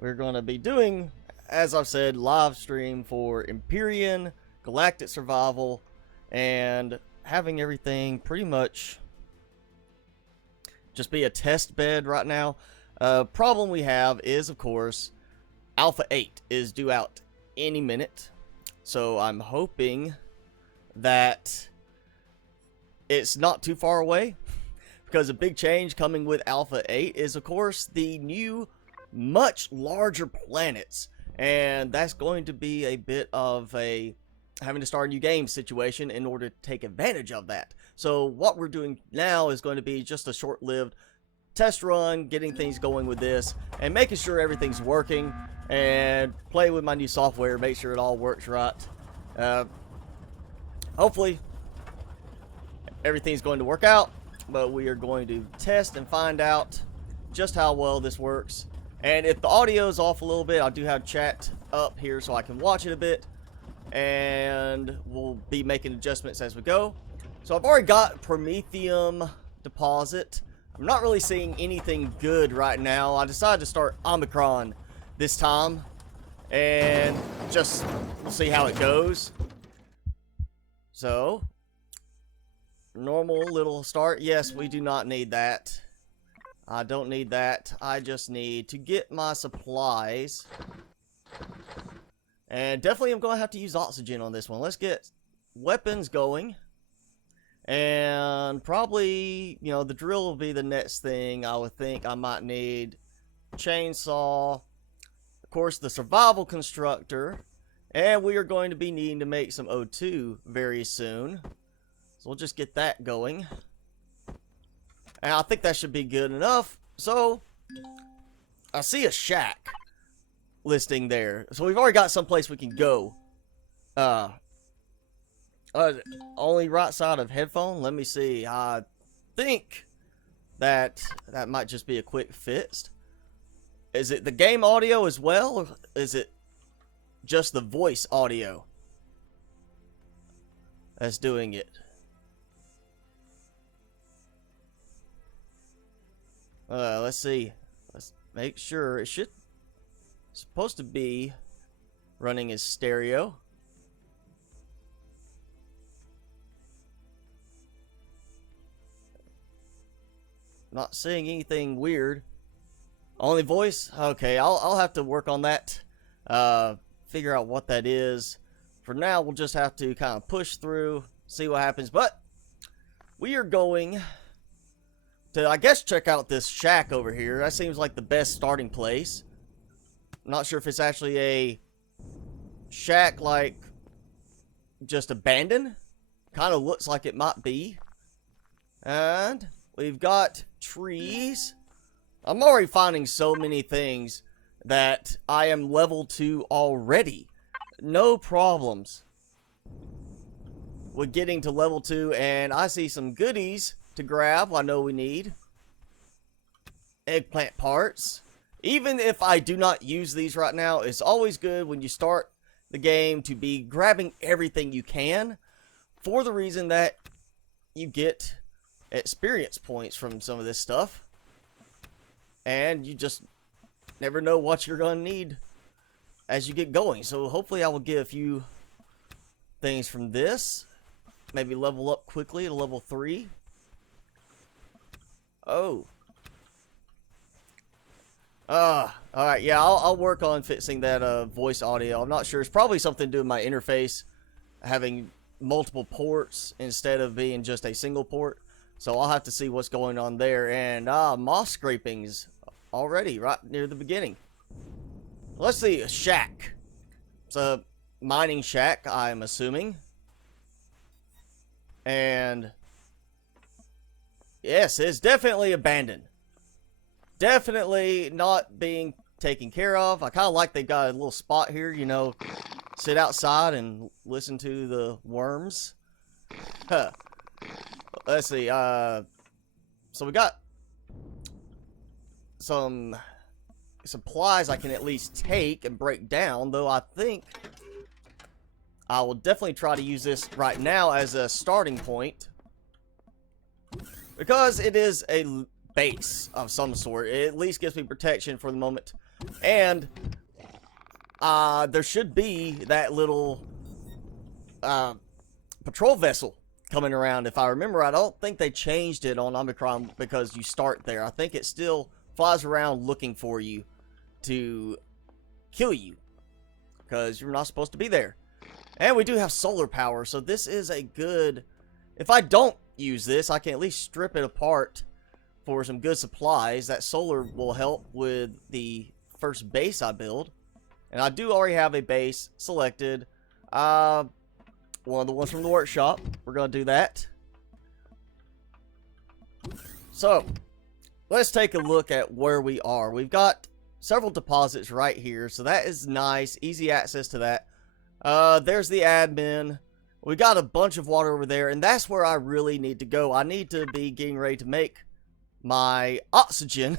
we're going to be doing, as I've said, live stream for Empyrion, Galactic Survival, and having everything pretty much just be a test bed right now. Problem we have is, of course, Alpha 8 is due out any minute, so I'm hoping that it's not too far away, because a big change coming with Alpha 8 is, of course, the new, much larger planets, and that's going to be a bit of a having to start a new game situation in order to take advantage of that. So what we're doing now is going to be just a short-lived test run, getting things going with this, and making sure everything's working, and play with my new software, make sure it all works right. Hopefully, everything's going to work out, but we are going to test and find out just how well this works. And if the audio is off a little bit, I do have chat up here so I can watch it a bit, and we'll be making adjustments as we go. So I've already got Promethium deposit. I'm not really seeing anything good right now. I decided to start Omicron this time, and just we'll see how it goes. So, normal little start. Yes, we do not need that. I don't need that. I just need to get my supplies. And definitely I'm going to have to use oxygen on this one. Let's get weapons going. And probably, you know, the drill will be the next thing. I would think I might need chainsaw. Of course, the survival constructor. And we are going to be needing to make some O2 very soon. So we'll just get that going. And I think that should be good enough. So, I see a shack listing there. So we've already got someplace we can go. Only right side of headphone. Let me see. I think that might just be a quick fix. Is it the game audio as well? Or is it just the voice audio that's doing it? Let's see. Let's make sure. It should supposed to be running as stereo. Not seeing anything weird. Only voice? Okay, I'll have to work on that. Figure out what that is. For now, we'll just have to kind of push through, see what happens. But we are going to, I guess, check out this shack over here. That seems like the best starting place. I'm not sure if it's actually a shack, like, just abandoned. Kind of looks like it might be. And we've got trees. I'm already finding so many things that I am level 2 already. No problems with getting to level 2, and I see some goodies to grab. I know we need eggplant parts. Even if I do not use these right now, it's always good when you start the game to be grabbing everything you can, for the reason that you get experience points from some of this stuff, and you just never know what you're gonna need as you get going. So hopefully I will get a few things from this, maybe level up quickly to level 3. Oh. Alright, yeah, I'll work on fixing that voice audio. I'm not sure. It's probably something to do with my interface having multiple ports instead of being just a single port. So I'll have to see what's going on there. And moss scrapings already right near the beginning. Let's see, a shack. It's a mining shack, I'm assuming. And yes, it's definitely abandoned. Definitely not being taken care of. I kind of like they got a little spot here, you know, sit outside and listen to the worms. Huh. Let's see, so we got some supplies I can at least take and break down, though I think I will definitely try to use this right now as a starting point, because it is a base of some sort. It at least gives me protection for the moment And there should be that little patrol vessel coming around. If I remember, I don't think they changed it on Omicron because you start there. I think it still flies around looking for you to kill you because you're not supposed to be there. And we do have solar power, so this is a good... If I don't use this, I can at least strip it apart for some good supplies. That solar will help with the first base I build. And I do already have a base selected. One of the ones from the workshop. We're going to do that. So, let's take a look at where we are. We've got several deposits right here, so that is nice. Easy access to that. There's the admin. We got a bunch of water over there, and that's where I really need to go. I need to be getting ready to make my oxygen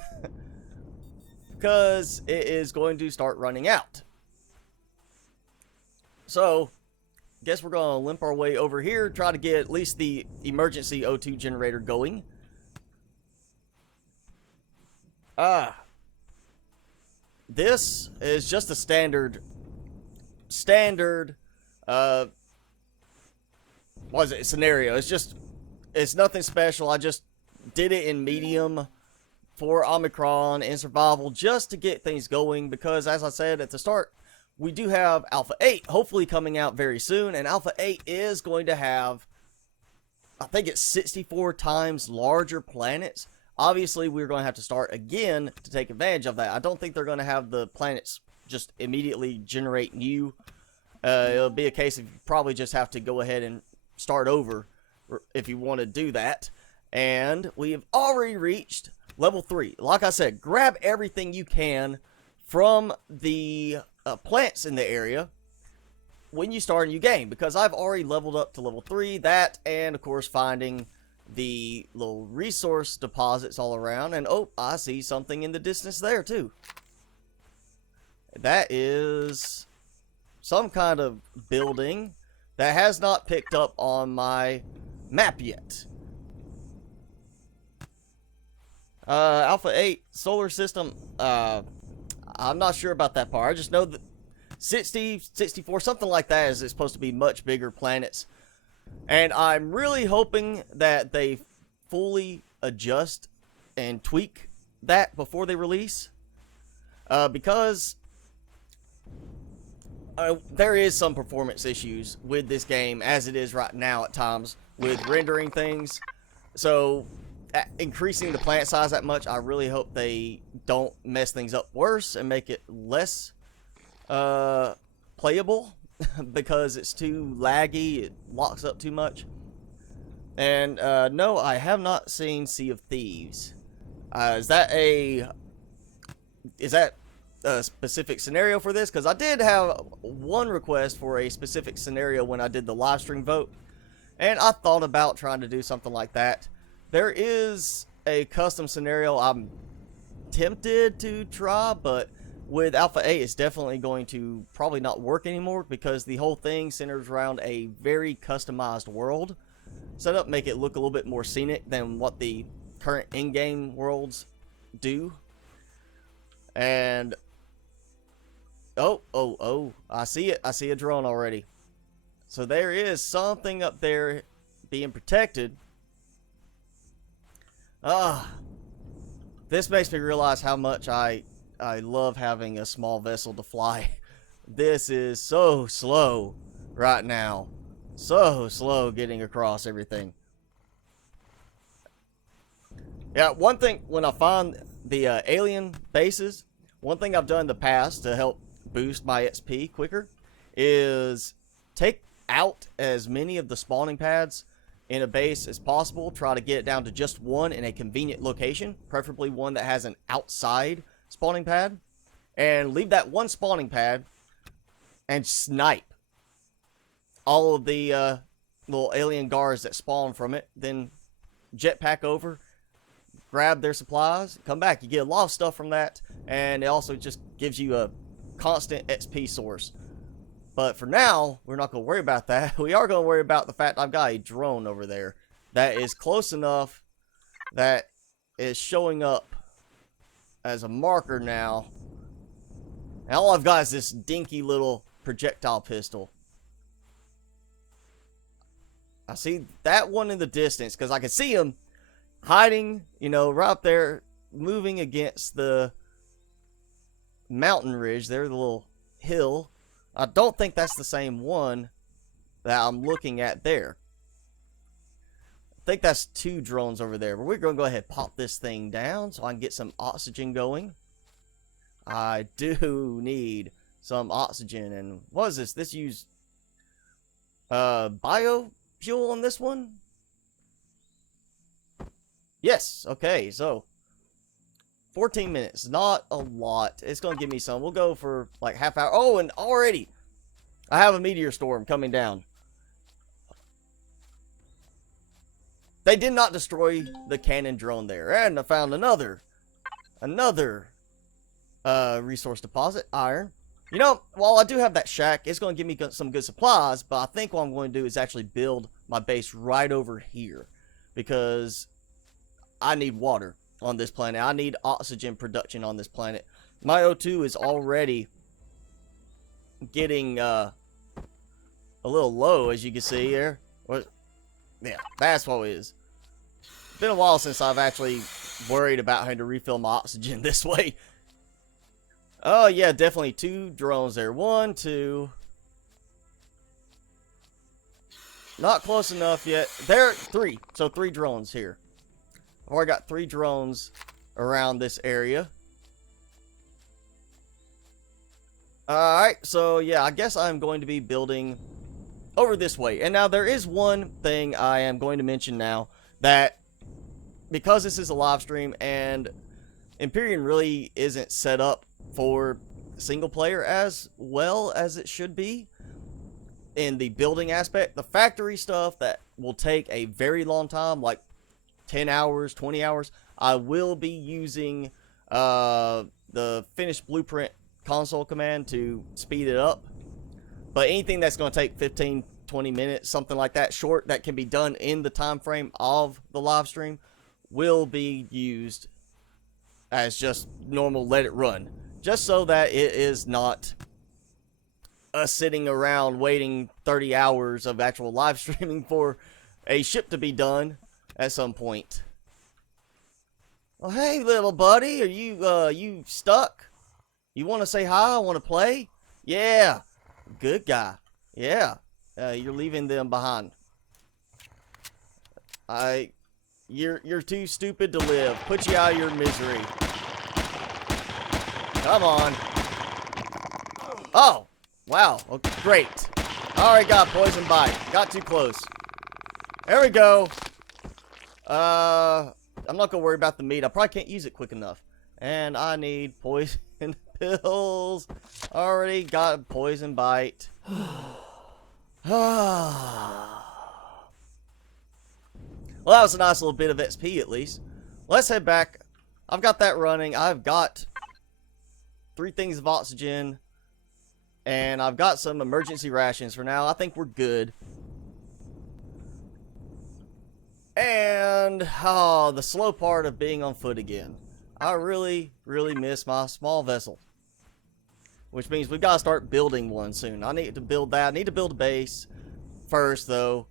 because it is going to start running out. So, guess we're going to limp our way over here, try to get at least the emergency O2 generator going. This is just a standard what is it, scenario. It's nothing special. I just did it in medium for Omicron and survival just to get things going because, as I said at the start, we do have Alpha 8 hopefully coming out very soon, and Alpha 8 is going to have, I think it's 64 times larger planets. Obviously, we're going to have to start again to take advantage of that. I don't think they're going to have the planets just immediately generate new. It'll be a case of you probably just have to go ahead and start over if you want to do that. And we have already reached level 3. Like I said, grab everything you can from the plants in the area when you start a new game, because I've already leveled up to level 3. That, and of course finding the little resource deposits all around. And oh, I see something in the distance there too. That is some kind of building that has not picked up on my map yet. Alpha 8 solar system, I'm not sure about that part. I just know that 60, 64, something like that is supposed to be much bigger planets. And I'm really hoping that they fully adjust and tweak that before they release. Because there is some performance issues with this game as it is right now at times with rendering things. So increasing the planet size that much, I really hope they don't mess things up worse and make it less playable because it's too laggy, it locks up too much. And no, I have not seen Sea of Thieves. Is that a specific scenario for this? Because I did have one request for a specific scenario when I did the live stream vote, and I thought about trying to do something like that. There is a custom scenario I'm tempted to try, but with Alpha 8 it's definitely going to probably not work anymore because the whole thing centers around a very customized world setup, make it look a little bit more scenic than what the current in-game worlds do. And oh, I see it. I see a drone already. So there is something up there being protected. This makes me realize how much I love having a small vessel to fly. This is so slow right now. So slow getting across everything. Yeah, one thing, when I find the alien bases, one thing I've done in the past to help boost my XP quicker is take out as many of the spawning pads in a base as possible. Try to get it down to just one in a convenient location, preferably one that has an outside spawning pad, and leave that one spawning pad and snipe all of the little alien guards that spawn from it. Then jetpack over, grab their supplies, come back. You get a lot of stuff from that, and it also just gives you a constant XP source. But for now, we're not going to worry about that. We are going to worry about the fact I've got a drone over there that is close enough that is showing up as a marker now And all I've got is this dinky little projectile pistol. I see that one in the distance because I can see him hiding, you know, right up there, moving against the mountain ridge there, the little hill. I don't think that's the same one that I'm looking at there. I think that's 2 drones over there, but we're going to go ahead and pop this thing down so I can get some oxygen going. I do need some oxygen. And what is this? This used biofuel on this one? Yes. Okay, so 14 minutes, not a lot. It's going to give me some. We'll go for like half hour. Oh, and already I have a meteor storm coming down. They did not destroy the cannon drone there. And I found another resource deposit, iron. You know, while I do have that shack, it's going to give me some good supplies, but I think what I'm going to do is actually build my base right over here because I need water on this planet. I need oxygen production on this planet. My O2 is already getting a little low, as you can see here. Yeah, that's what it is. It's been a while since I've actually worried about having to refill my oxygen this way. Oh, yeah, definitely 2 drones there. 1, 2. Not close enough yet. There, 3. So 3 drones here. I've already got 3 drones around this area. Alright, so yeah, I guess I'm going to be building over this way. And now there is one thing I am going to mention now, that because this is a live stream and Empyrion really isn't set up for single player as well as it should be in the building aspect, the factory stuff that will take a very long time, like 10 hours, 20 hours, I will be using the finished blueprint console command to speed it up. But anything that's going to take 15, 20 minutes, something like that, short, that can be done in the time frame of the live stream, will be used as just normal let it run. Just so that it is not us sitting around waiting 30 hours of actual live streaming for a ship to be done at some point. Well, hey, little buddy, are you stuck? You want to say hi? Want to play? Yeah, good guy. Yeah, you're leaving them behind. You're too stupid to live. Put you out of your misery. Come on. Oh, wow. Okay, great. Alright, got poison bite. Got too close. There we go. I'm not gonna worry about the meat. I probably can't use it quick enough. And I need poison pills. Already got poison bite. Well, that was a nice little bit of XP at least. Let's head back. I've got that running. I've got 3 things of oxygen. And I've got some emergency rations for now. I think we're good. And, oh, the slow part of being on foot again. I really, really miss my small vessel. Which means we've got to start building one soon. I need to build that. I need to build a base first, though.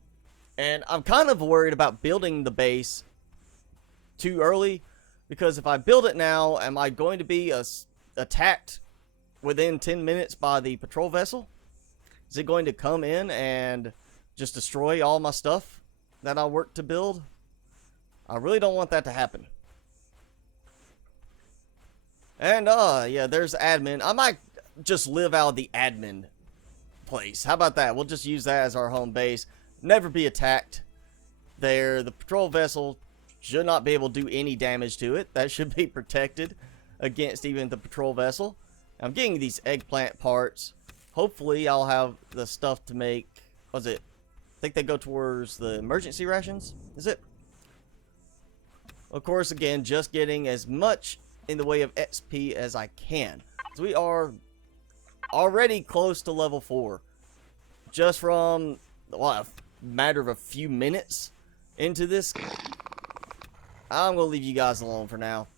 And I'm kind of worried about building the base too early. Because if I build it now, am I going to be attacked within 10 minutes by the patrol vessel? Is it going to come in and just destroy all my stuff that I worked to build? I really don't want that to happen. And, yeah, there's admin. I might just live out of the admin place. How about that? We'll just use that as our home base. Never be attacked there. The patrol vessel should not be able to do any damage to it. That should be protected against even the patrol vessel. I'm getting these eggplant parts. Hopefully, I'll have the stuff to make... What's it? I think they go towards the emergency rations. Is it? Of course, again, just getting as much in the way of XP as I can. So we are already close to level 4. Just from, what, a matter of a few minutes into this. I'm going to leave you guys alone for now.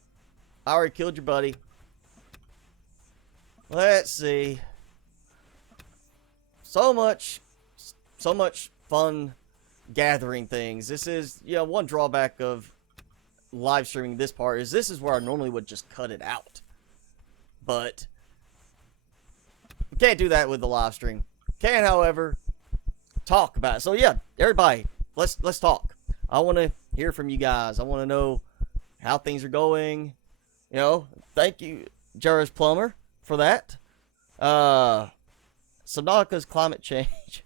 I already killed your buddy. Let's see. So much fun gathering things. This is, you know, one drawback of live streaming this part is this is where I normally would just cut it out. But we can't do that with the live stream. Can, however, talk about it. So yeah, everybody, let's talk. I want to hear from you guys. I want to know how things are going. You know, thank you, Jarvis Plumber, for that. Subnautica's climate change.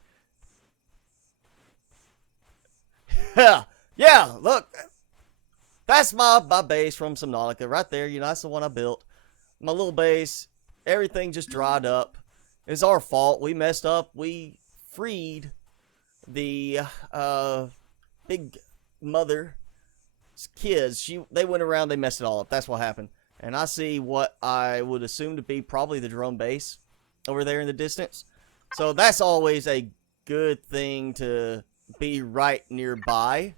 Yeah, look. That's my base from Subnautica right there. You know, that's the one I built. My little base. Everything just dried up. It's our fault. We messed up. We freed the big mother's kids. They went around. They messed it all up. That's what happened. And I see what I would assume to be probably the drone base over there in the distance. So that's always a good thing to be right nearby.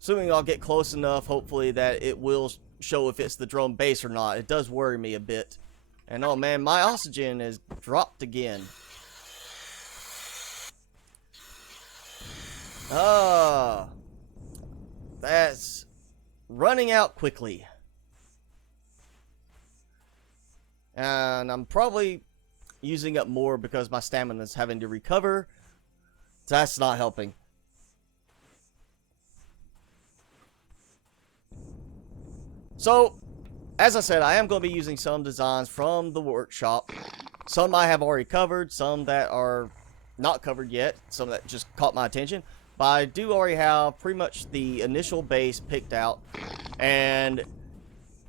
Assuming I'll get close enough, hopefully, that it will show if it's the drone base or not. It does worry me a bit. And oh man, my oxygen has dropped again. That's running out quickly. And I'm probably using up more because my stamina is having to recover. So that's not helping. So, as I said, I am going to be using some designs from the workshop. Some I have already covered, some that are not covered yet, some that just caught my attention. But I do already have pretty much the initial base picked out. And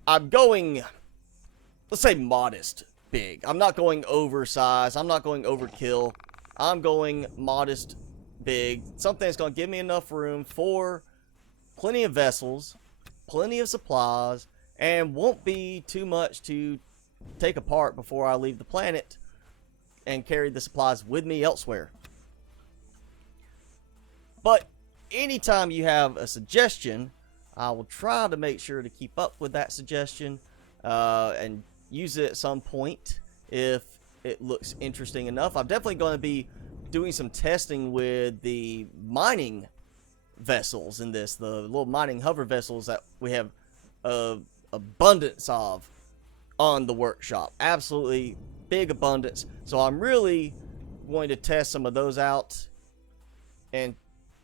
I'm going, let's say, modest big. I'm not going oversized. I'm not going overkill. I'm going modest big. Something that's going to give me enough room for plenty of vessels, plenty of supplies, and won't be too much to take apart before I leave the planet and carry the supplies with me elsewhere. But anytime you have a suggestion, I will try to make sure to keep up with that suggestion and use it at some point if it looks interesting enough. I'm definitely going to be doing some testing with the mining vessels in this, the little mining hover vessels that we have abundance of on the workshop. Absolutely big abundance. So I'm really going to test some of those out and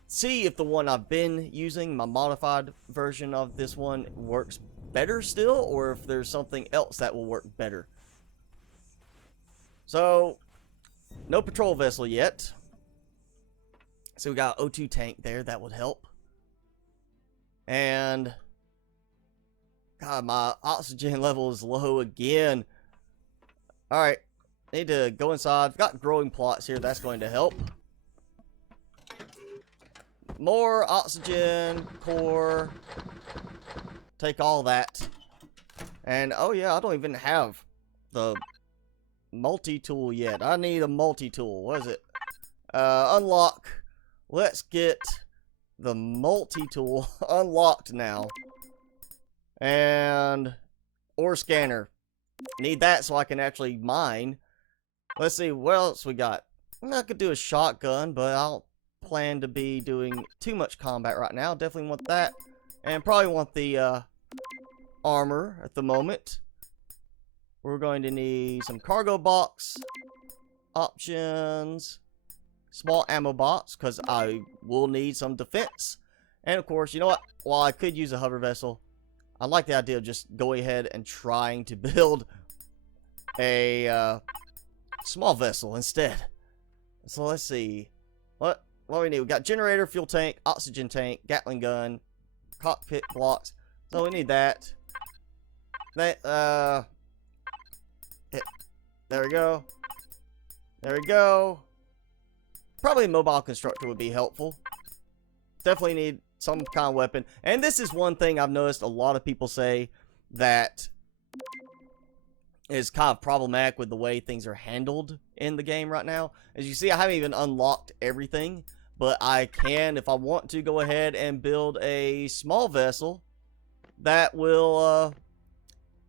see if the one I've been using, my modified version of this one, works better still, or if there's something else that will work better. So, no patrol vessel yet. So we got O2 tank there, that would help. And God, my oxygen level is low again. Alright, need to go inside. I've got growing plots here, that's going to help. More oxygen, core. Take all that. And oh yeah, I don't even have the multi-tool yet. I need a multi-tool. What is it? Unlock. Let's get the multi-tool unlocked now. And ore scanner. Need that so I can actually mine. Let's see what else we got. I could do a shotgun, but I'll plan to be doing too much combat right now. Definitely want that. And probably want the armor at the moment. We're going to need some cargo box options, small ammo box, because I will need some defense. And of course, you know what? While I could use a hover vessel, I like the idea of just going ahead and trying to build a small vessel instead. So let's see. What do we need? We got generator, fuel tank, oxygen tank, Gatling gun, cockpit blocks. So we need that. There we go. There we go. Probably a mobile constructor would be helpful. Definitely need some kind of weapon. And this is one thing I've noticed a lot of people say that is kind of problematic with the way things are handled in the game right now. As you see, I haven't even unlocked everything, but I can, if I want to, go ahead and build a small vessel that will,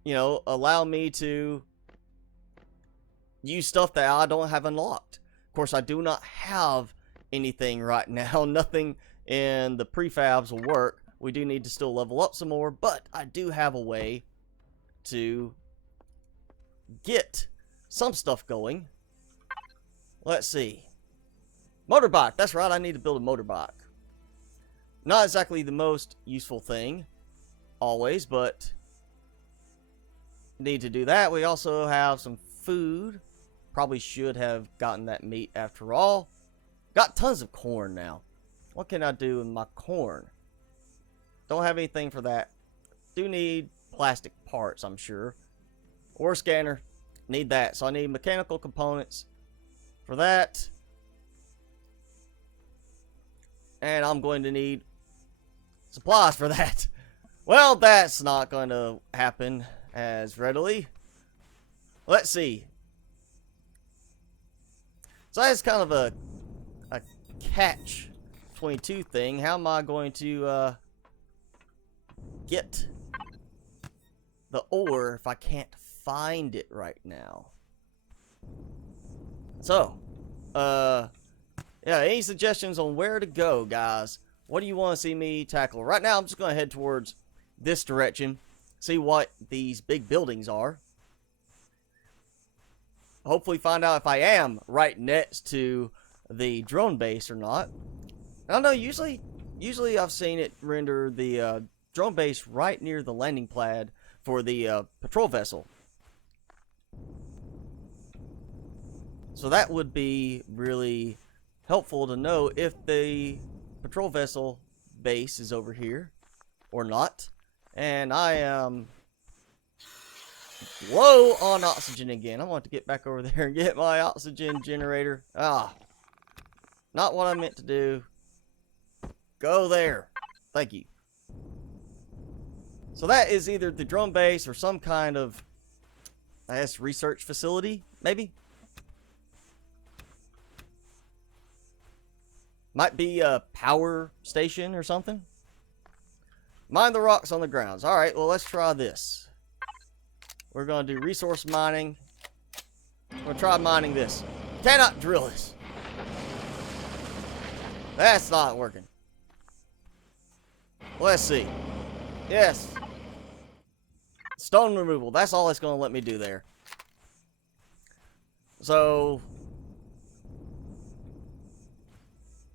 you know, allow me to use stuff that I don't have unlocked. Of course, I do not have anything right now. Nothing in the prefabs will work. We do need to still level up some more, but I do have a way to get some stuff going. Let's see. Motorbike. That's right, I need to build a motorbike. Not exactly the most useful thing, always, but need to do that. We also have some food. Probably should have gotten that meat after all. Got tons of corn now. What can I do with my corn? Don't have anything for that. Do need plastic parts, I'm sure. Or a scanner. Need that. So I need mechanical components for that. And I'm going to need supplies for that. Well, that's not going to happen as readily. Let's see. So that's kind of a catch-22 thing. How am I going to get the ore if I can't find it right now? So, yeah, any suggestions on where to go, guys? What do you want to see me tackle? Right now, I'm just going to head towards this direction, see what these big buildings are. Hopefully find out if I am right next to the drone base or not. I don't know, usually I've seen it render the drone base right near the landing pad for the patrol vessel. So that would be really helpful to know if the patrol vessel base is over here or not. And I am low on oxygen again. I want to get back over there and get my oxygen generator. Not what I meant to do. Go there. Thank you. So that is either the drone base or some kind of, I guess, research facility, maybe? Might be a power station or something. Mine the rocks on the grounds. Alright, well, let's try this. We're going to do resource mining. We're going to try mining this. Cannot drill this. That's not working. Let's see. Yes. Stone removal. That's all it's going to let me do there. So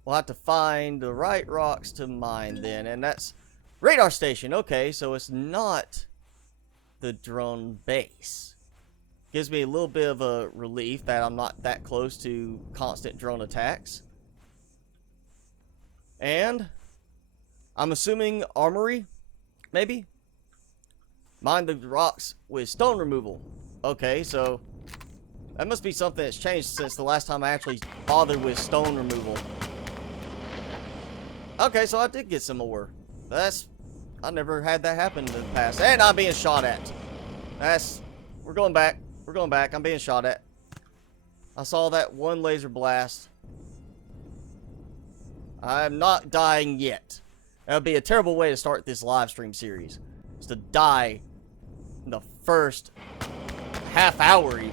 we'll have to find the right rocks to mine then. And that's radar station. Okay, so it's not the drone base. Gives me a little bit of a relief that I'm not that close to constant drone attacks. And I'm assuming armory, maybe? Mine the rocks with stone removal. Okay, so that must be something that's changed since the last time I actually bothered with stone removal. Okay, so I did get some ore. I never had that happen in the past. And I'm being shot at. We're going back. We're going back. I'm being shot at. I saw that one laser blast. I'm not dying yet. That would be a terrible way to start this live stream series. Is to die in the first half hour even.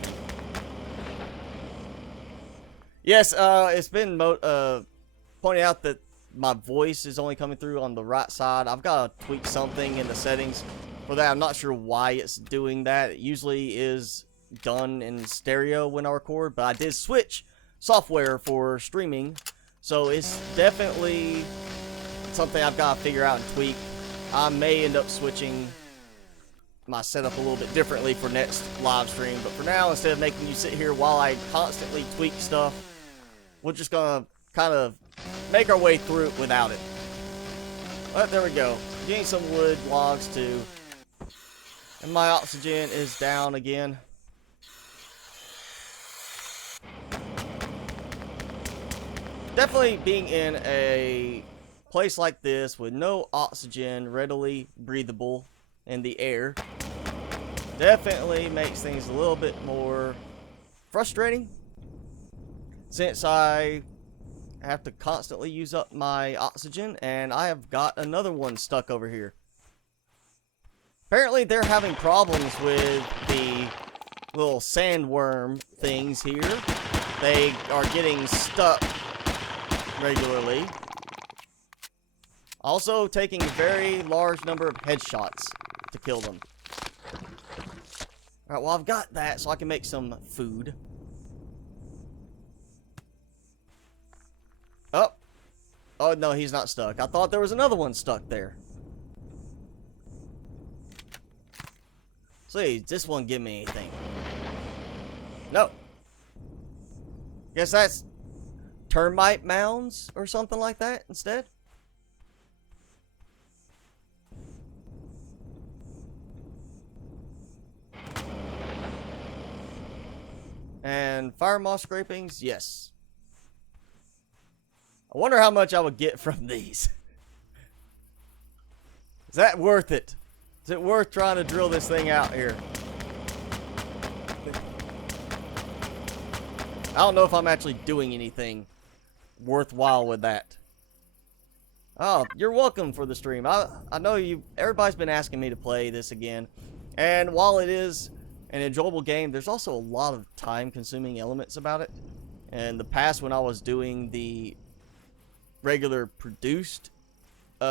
Yes, it's been pointed out that my voice is only coming through on the right side. I've got to tweak something in the settings for that. I'm not sure why it's doing that. It usually is done in stereo when I record, but I did switch software for streaming, so it's definitely something I've got to figure out and tweak. I may end up switching my setup a little bit differently for next live stream, but for now, instead of making you sit here while I constantly tweak stuff, we're just gonna kind of make our way through it without it. But there we go. Getting some wood logs too. And my oxygen is down again. Definitely being in a place like this with no oxygen readily breathable in the air definitely makes things a little bit more frustrating, since I have to constantly use up my oxygen, and I have got another one stuck over here. Apparently they're having problems with the little sandworm things here. They are getting stuck regularly. Also taking a very large number of headshots to kill them. Alright, well I've got that so I can make some food. Oh. Oh no, he's not stuck. I thought there was another one stuck there. Please, this won't give me anything. No. Guess that's termite mounds or something like that instead. And fire moss scrapings, yes. I wonder how much I would get from these. Is that worth it? Is it worth trying to drill this thing out here? I don't know if I'm actually doing anything worthwhile with that. Oh, you're welcome for the stream. I know everybody's been asking me to play this again. And while it is an enjoyable game, there's also a lot of time-consuming elements about it. In the past, when I was doing the regular produced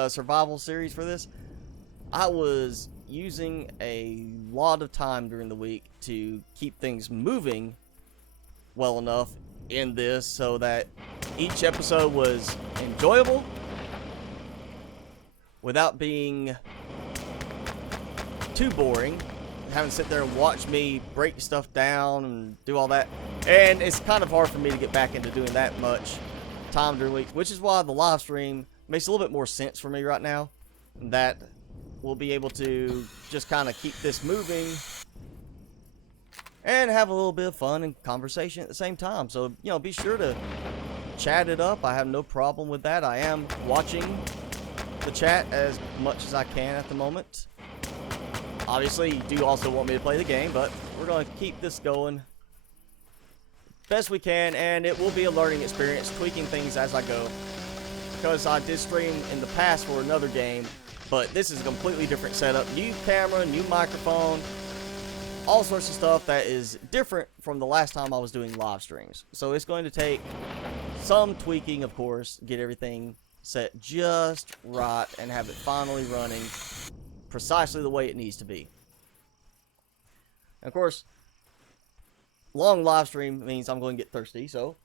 survival series for this, I was using a lot of time during the week to keep things moving well enough in this so that each episode was enjoyable without being too boring. Having to sit there and watch me break stuff down and do all that. And it's kind of hard for me to get back into doing that much time during the week, which is why the live stream makes a little bit more sense for me right now. That we'll be able to just kind of keep this moving and have a little bit of fun and conversation at the same time. So, you know, be sure to chat it up. I have no problem with that. I am watching the chat as much as I can at the moment. Obviously, you do also want me to play the game, but we're going to keep this going best we can, and it will be a learning experience, tweaking things as I go. Because I did stream in the past for another game, but this is a completely different setup. New camera, new microphone, all sorts of stuff that is different from the last time I was doing live streams. So it's going to take some tweaking, of course, get everything set just right and have it finally running precisely the way it needs to be. And of course, long live stream means I'm going to get thirsty, so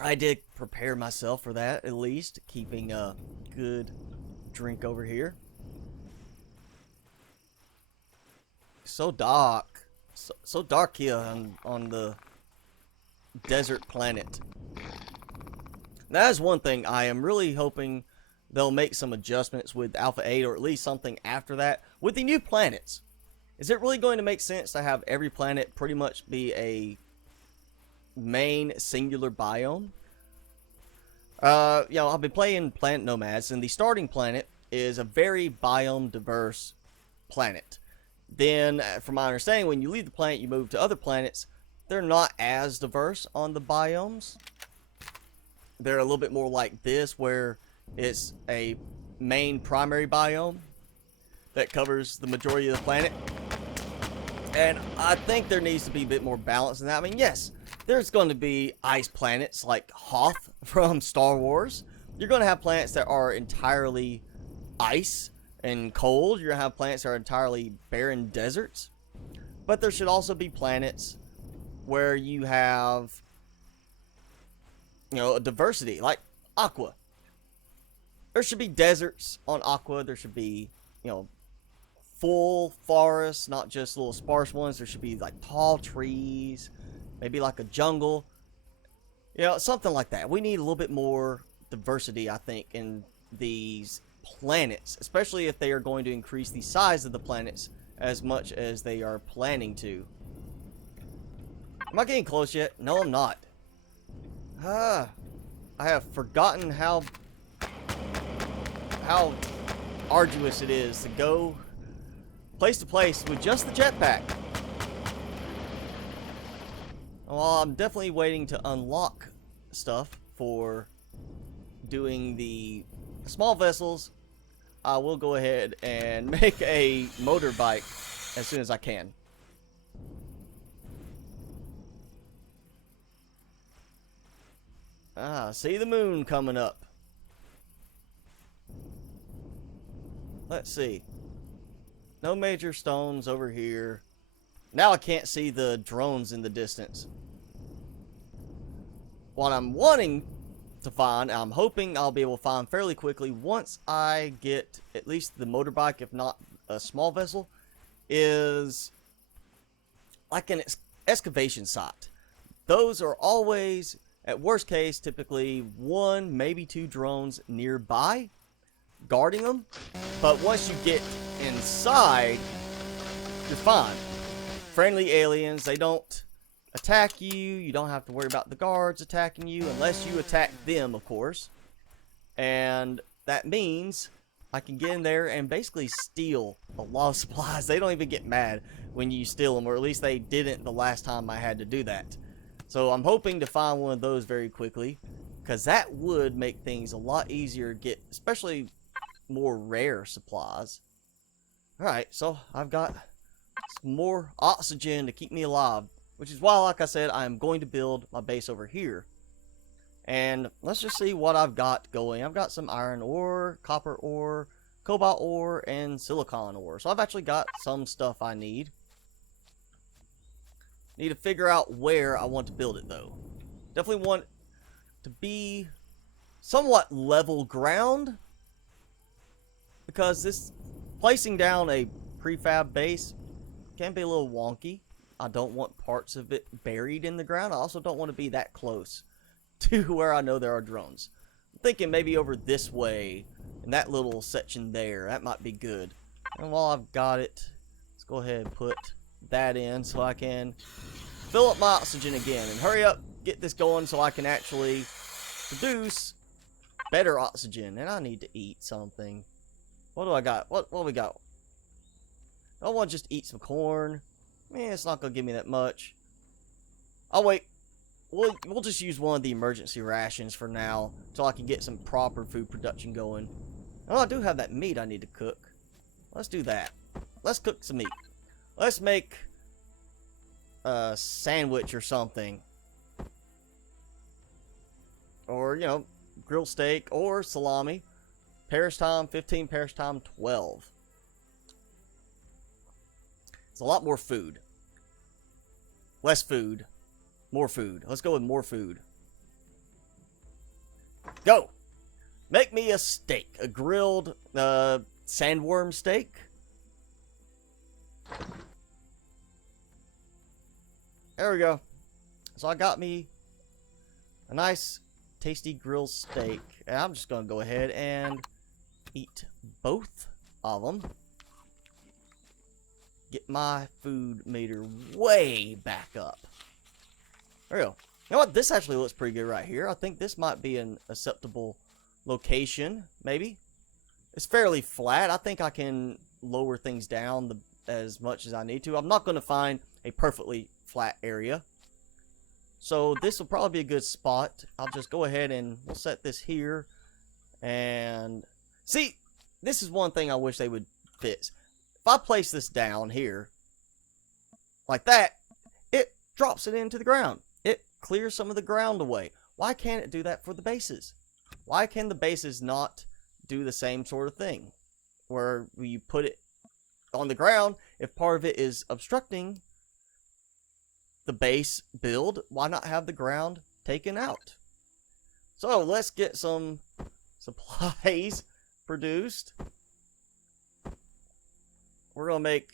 I did prepare myself for that, at least, keeping a good drink over here. So dark. So dark here on the desert planet. That is one thing I am really hoping they'll make some adjustments with Alpha 8, or at least something after that. With the new planets, is it really going to make sense to have every planet pretty much be a main singular biome? You know, I've been playing Planet Nomads, and the starting planet is a very biome diverse planet. Then, from my understanding, when you leave the planet, you move to other planets. They're not as diverse on the biomes. They're a little bit more like this, where it's a main primary biome that covers the majority of the planet. And I think there needs to be a bit more balance in that. I mean, yes, there's going to be ice planets like Hoth from Star Wars. You're going to have planets that are entirely ice and cold. You're going to have planets that are entirely barren deserts. But there should also be planets where you have, you know, a diversity, like Aqua. There should be deserts on Aqua. There should be, you know, full forests, not just little sparse ones. There should be like tall trees, maybe like a jungle, you know, something like that. We need a little bit more diversity, I think, in these planets, especially if they are going to increase the size of the planets as much as they are planning to. Am I getting close yet? No, I'm not. I have forgotten how arduous it is to go place to place with just the jetpack. Well, I'm definitely waiting to unlock stuff for doing the small vessels. I will go ahead and make a motorbike as soon as I can. Ah, see the moon coming up. Let's see. No major stones over here. Now I can't see the drones in the distance. What I'm wanting to find, I'm hoping I'll be able to find fairly quickly once I get at least the motorbike, if not a small vessel, is like an excavation site. Those are always, at worst case, typically 1, maybe 2 drones nearby guarding them. But once you get inside, you're fine. Friendly aliens, they don't attack you. You don't have to worry about the guards attacking you unless you attack them, of course. And that means I can get in there and basically steal a lot of supplies. They don't even get mad when you steal them, or at least they didn't the last time I had to do that. So I'm hoping to find one of those very quickly, because that would make things a lot easier to get, especially more rare supplies. Alright, so I've got some more oxygen to keep me alive, which is why, like I said, I'm going to build my base over here. And let's just see what I've got going. I've got some iron ore, copper ore, cobalt ore, and silicon ore. So I've actually got some stuff I need. Need to figure out where I want to build it, though. Definitely want to be somewhat level ground, because this placing down a prefab base can be a little wonky. I don't want parts of it buried in the ground. I also don't want to be that close to where I know there are drones. I'm thinking maybe over this way, in that little section there. That might be good. And while I've got it, let's go ahead and put that in so I can fill up my oxygen again. And hurry up, get this going so I can actually produce better oxygen. And I need to eat something. What do I got? What do we got? I want to just eat some corn. Man, it's not going to give me that much. Oh, wait. We'll just use one of the emergency rations for now, so I can get some proper food production going. Oh, I do have that meat I need to cook. Let's do that. Let's cook some meat. Let's make a sandwich or something. Or, you know, grilled steak or salami. Perish time 15, perish time 12. It's a lot more food. Less food. More food. Let's go with more food. Go! Make me a steak. A grilled sandworm steak. There we go. So I got me a nice tasty grilled steak. And I'm just going to go ahead and eat both of them. Get my food meter way back up. There we go. You know what? This actually looks pretty good right here. I think this might be an acceptable location, maybe. It's fairly flat. I think I can lower things down as much as I need to. I'm not going to find a perfectly flat area. So this will probably be a good spot. I'll just go ahead and we'll set this here. And see, this is one thing I wish they would fix. If I place this down here, like that, it drops it into the ground. It clears some of the ground away. Why can't it do that for the bases? Why can the bases not do the same sort of thing? Where you put it on the ground, if part of it is obstructing the base build, why not have the ground taken out? So let's get some supplies produced. We're gonna make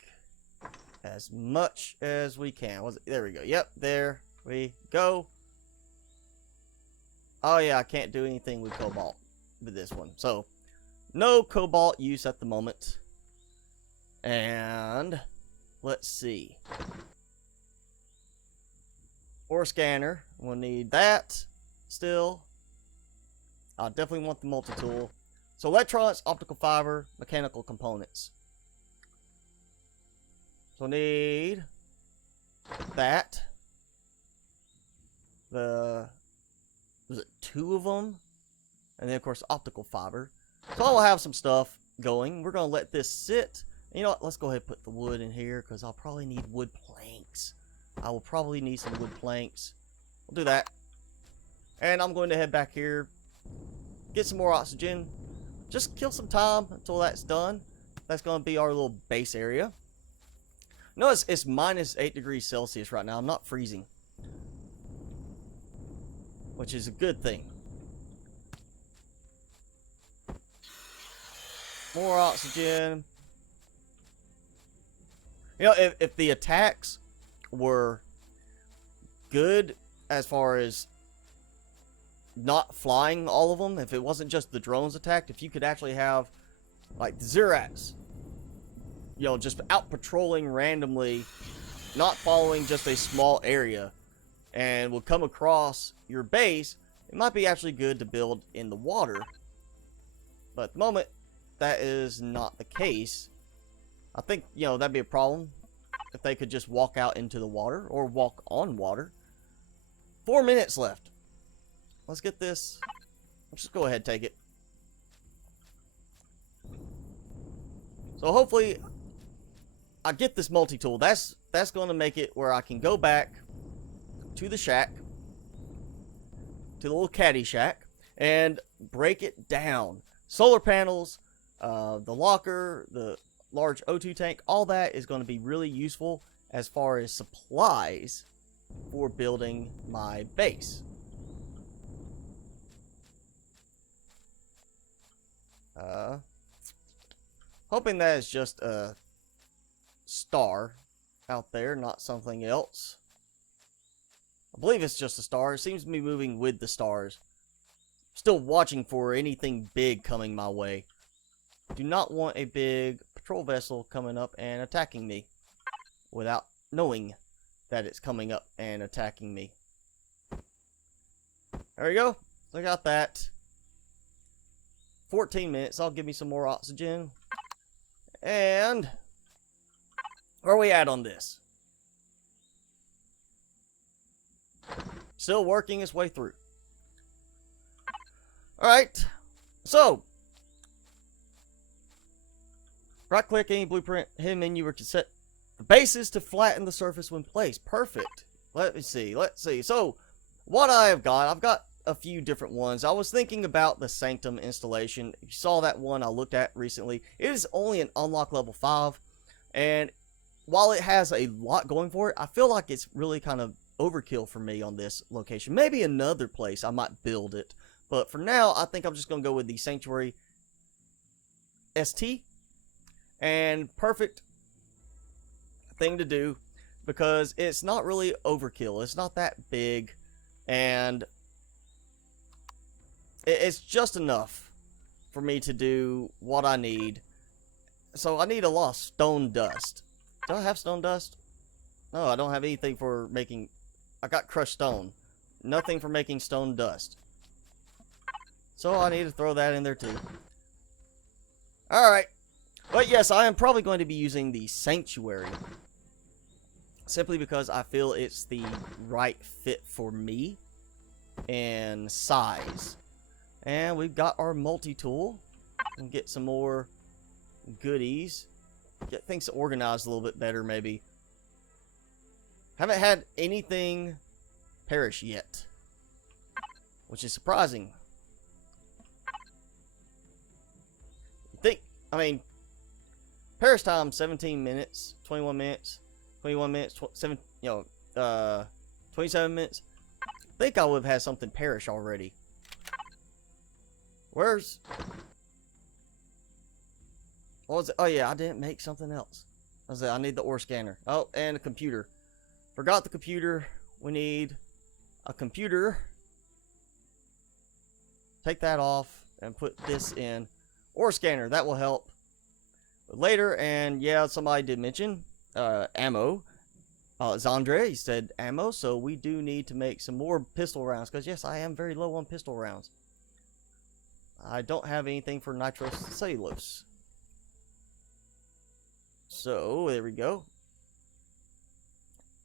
as much as we can. There we go. Yep, there we go. Oh yeah, I can't do anything with cobalt with this one. So, no cobalt use at the moment. And let's see. Ore scanner. We'll need that still. I definitely want the multi-tool. So electronics, optical fiber, mechanical components. So need that. Was it 2 of them? And then of course optical fiber. So I will have some stuff going. We're going to let this sit You know what? Let's go ahead and put the wood in here because I'll probably need wood planks. I will probably need some wood planks. We'll do that. And I'm going to head back here, get some more oxygen, just kill some time until that's done. That's going to be our little base area. Notice it's minus 8 degrees Celsius right now. I'm not freezing, which is a good thing. More oxygen. You know, if the attacks were good as far as not flying all of them, if it wasn't just the drones attacked, if you could actually have like the Zerats, you know, just out patrolling randomly, not following just a small area, and will come across your base, it might be actually good to build in the water. But at the moment, that is not the case. I think, you know, that'd be a problem if they could just walk out into the water or walk on water. 4 minutes left. Let's get this. Let's just go ahead and take it. So hopefully I get this multi-tool. That's going to make it where I can go back to the shack, to the little caddy shack, and break it down. Solar panels, the locker, the large O2 tank, all that is going to be really useful as far as supplies for building my base. Hoping that is just a star out there, not something else. I believe it's just a star. It seems to be moving with the stars. Still watching for anything big coming my way. Do not want a big patrol vessel coming up and attacking me without knowing that it's coming up and attacking me. There we go. So I got that. 14 minutes. I'll give me some more oxygen. And where are we at on this? Still working its way through. Alright. So, right click any blueprint, hit menu, or to set the bases to flatten the surface when placed. Perfect. Let's see. So, what I've got a few different ones. I was thinking about the Sanctum installation. If you saw that one I looked at recently, it is only an unlock level 5, and while it has a lot going for it, I feel like it's really kind of overkill for me on this location. Maybe another place I might build it, but for now I think I'm just going to go with the Sanctuary ST, and perfect thing to do because it's not really overkill. It's not that big, and it's just enough for me to do what I need. So I need a lot of stone dust. Do I have stone dust? No, I don't have anything for making... I got crushed stone. Nothing for making stone dust. So I need to throw that in there too. Alright. But yes, I am probably going to be using the Sanctuary. Simply because I feel it's the right fit for me and size. And we've got our multi-tool. And get some more goodies. Get things organized a little bit better, maybe. Haven't had anything perish yet, which is surprising. I mean, perish time 17 minutes, 21 minutes, 27 minutes. I think I would have had something perish already. What was it? Oh yeah, I didn't make something else. I need the ore scanner. Oh, and a computer. Forgot the computer. We need a computer. Take that off and put this in. Ore scanner, that will help later. And yeah, somebody did mention ammo. Zandre, he said ammo, so we do need to make some more pistol rounds, because yes, I am very low on pistol rounds. I don't have anything for nitrocellulose. So, there we go.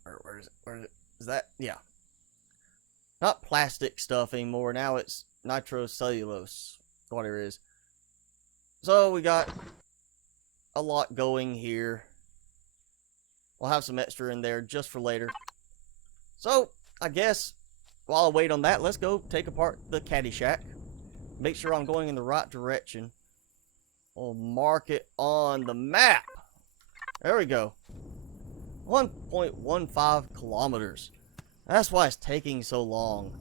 Where is it? Where is it? Is that? Yeah. Not plastic stuff anymore. Now it's nitrocellulose. Whatever it is. So, we got a lot going here. We'll have some extra in there just for later. So, I guess, while I wait on that, let's go take apart the caddy shack. Make sure I'm going in the right direction. We'll mark it on the map. There we go. 1.15 kilometers. That's why it's taking so long.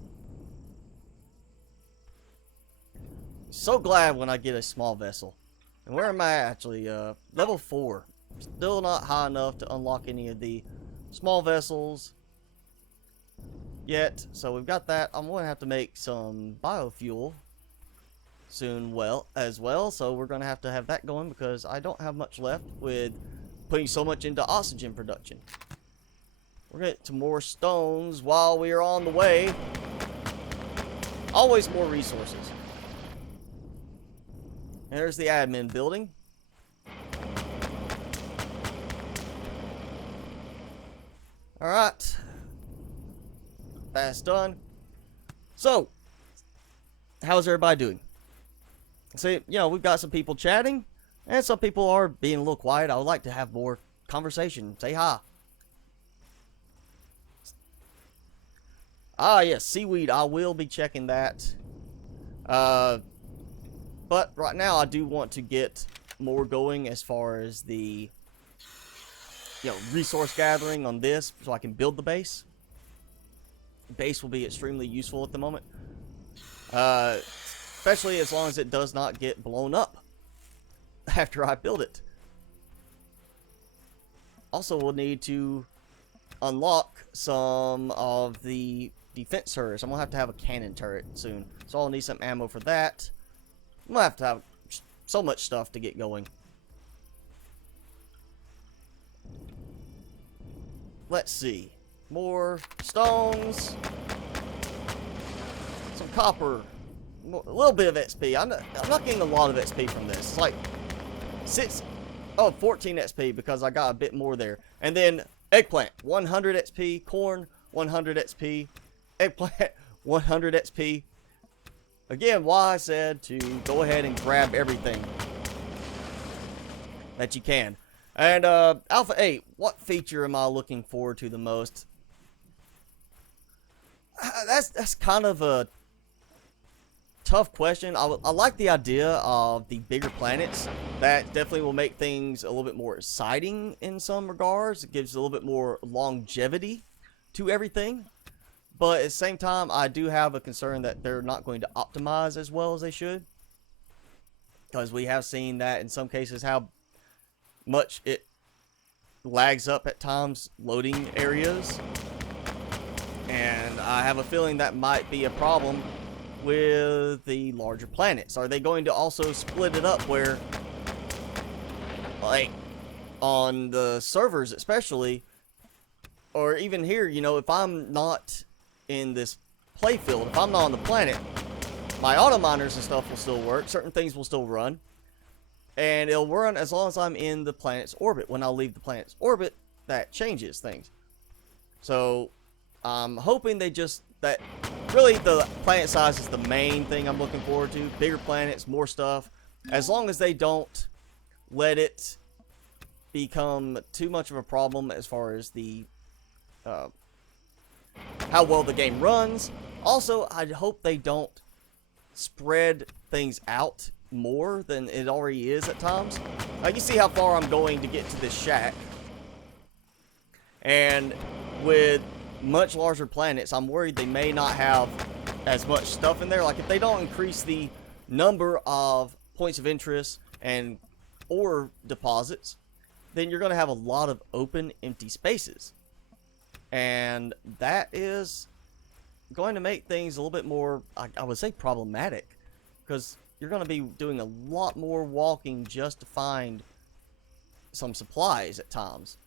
So glad when I get a small vessel. And where am I actually? Level 4. Still not high enough to unlock any of the small vessels yet. So we've got that. I'm going to have to make some biofuel soon as well. So we're going to have that going because I don't have much left with putting so much into oxygen production. We're going to get some more stones while we are on the way. Always more resources. There's the admin building. Alright. That's done. So, how's everybody doing? See, you know, we've got some people chatting, and some people are being a little quiet. I would like to have more conversation. Say hi. Ah, yes, seaweed. I will be checking that. But right now, I do want to get more going as far as the, you know, resource gathering on this, so I can build the base. The base will be extremely useful at the moment, especially as long as it does not get blown up after I build it. Also, we'll need to unlock some of the defense turrets. I'm gonna have a cannon turret soon, so I'll need some ammo for that. I'm gonna have to have so much stuff to get going. Let's see. More stones. Some copper. A little bit of XP. I'm not getting a lot of XP from this. It's like 14 XP because I got a bit more there. And then eggplant, 100 XP. Corn, 100 XP. Eggplant, 100 XP. Again, why I said to go ahead and grab everything that you can. And Alpha 8, what feature am I looking forward to the most? That's kind of a tough question. I like the idea of the bigger planets. That definitely will make things a little bit more exciting in some regards. It gives a little bit more longevity to everything. But at the same time, I do have a concern that they're not going to optimize as well as they should. Because we have seen that in some cases how much it lags up at times loading areas. And I have a feeling that might be a problem with the larger planets. Are they going to also split it up where, like, on the servers especially, or even here, you know, if I'm not in this playfield, if I'm not on the planet, my auto miners and stuff will still work. Certain things will still run. And it'll run as long as I'm in the planet's orbit. When I leave the planet's orbit, that changes things. So, I'm hoping that really the planet size is the main thing I'm looking forward to. Bigger planets, more stuff. As long as they don't let it become too much of a problem as far as the how well the game runs. Also, I hope they don't spread things out more than it already is at times. You see how far I'm going to get to this shack. And with much larger planets, I'm worried they may not have as much stuff in there. Like, if they don't increase the number of points of interest and ore deposits, then you're going to have a lot of open, empty spaces. And that is going to make things a little bit more, I would say, problematic. Because you're going to be doing a lot more walking just to find some supplies at times.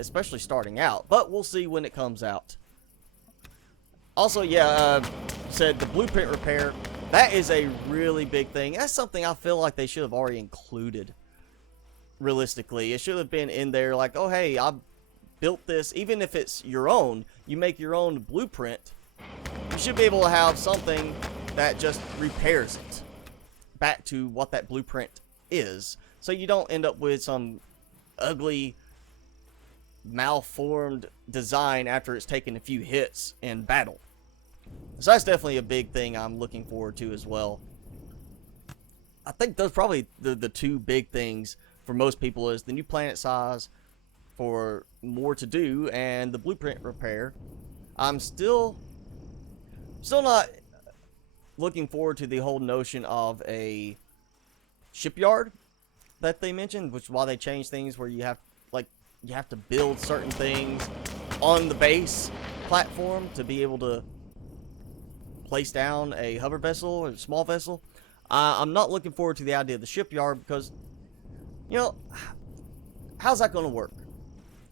Especially starting out. But we'll see when it comes out. Also, yeah, said the blueprint repair. That is a really big thing. That's something I feel like they should have already included. Realistically, it should have been in there like, oh hey, I built this. Even if it's your own, you make your own blueprint, you should be able to have something that just repairs it back to what that blueprint is. so you don't end up with some ugly, malformed design after it's taken a few hits in battle. So that's definitely a big thing I'm looking forward to as well. I think those probably the two big things for most people is the new planet size for more to do and the blueprint repair. I'm still not looking forward to the whole notion of a shipyard that they mentioned, which is why they changed things where you have to build certain things on the base platform to be able to place down a hover vessel or a small vessel. I'm not looking forward to the idea of the shipyard because, you know, how's that going to work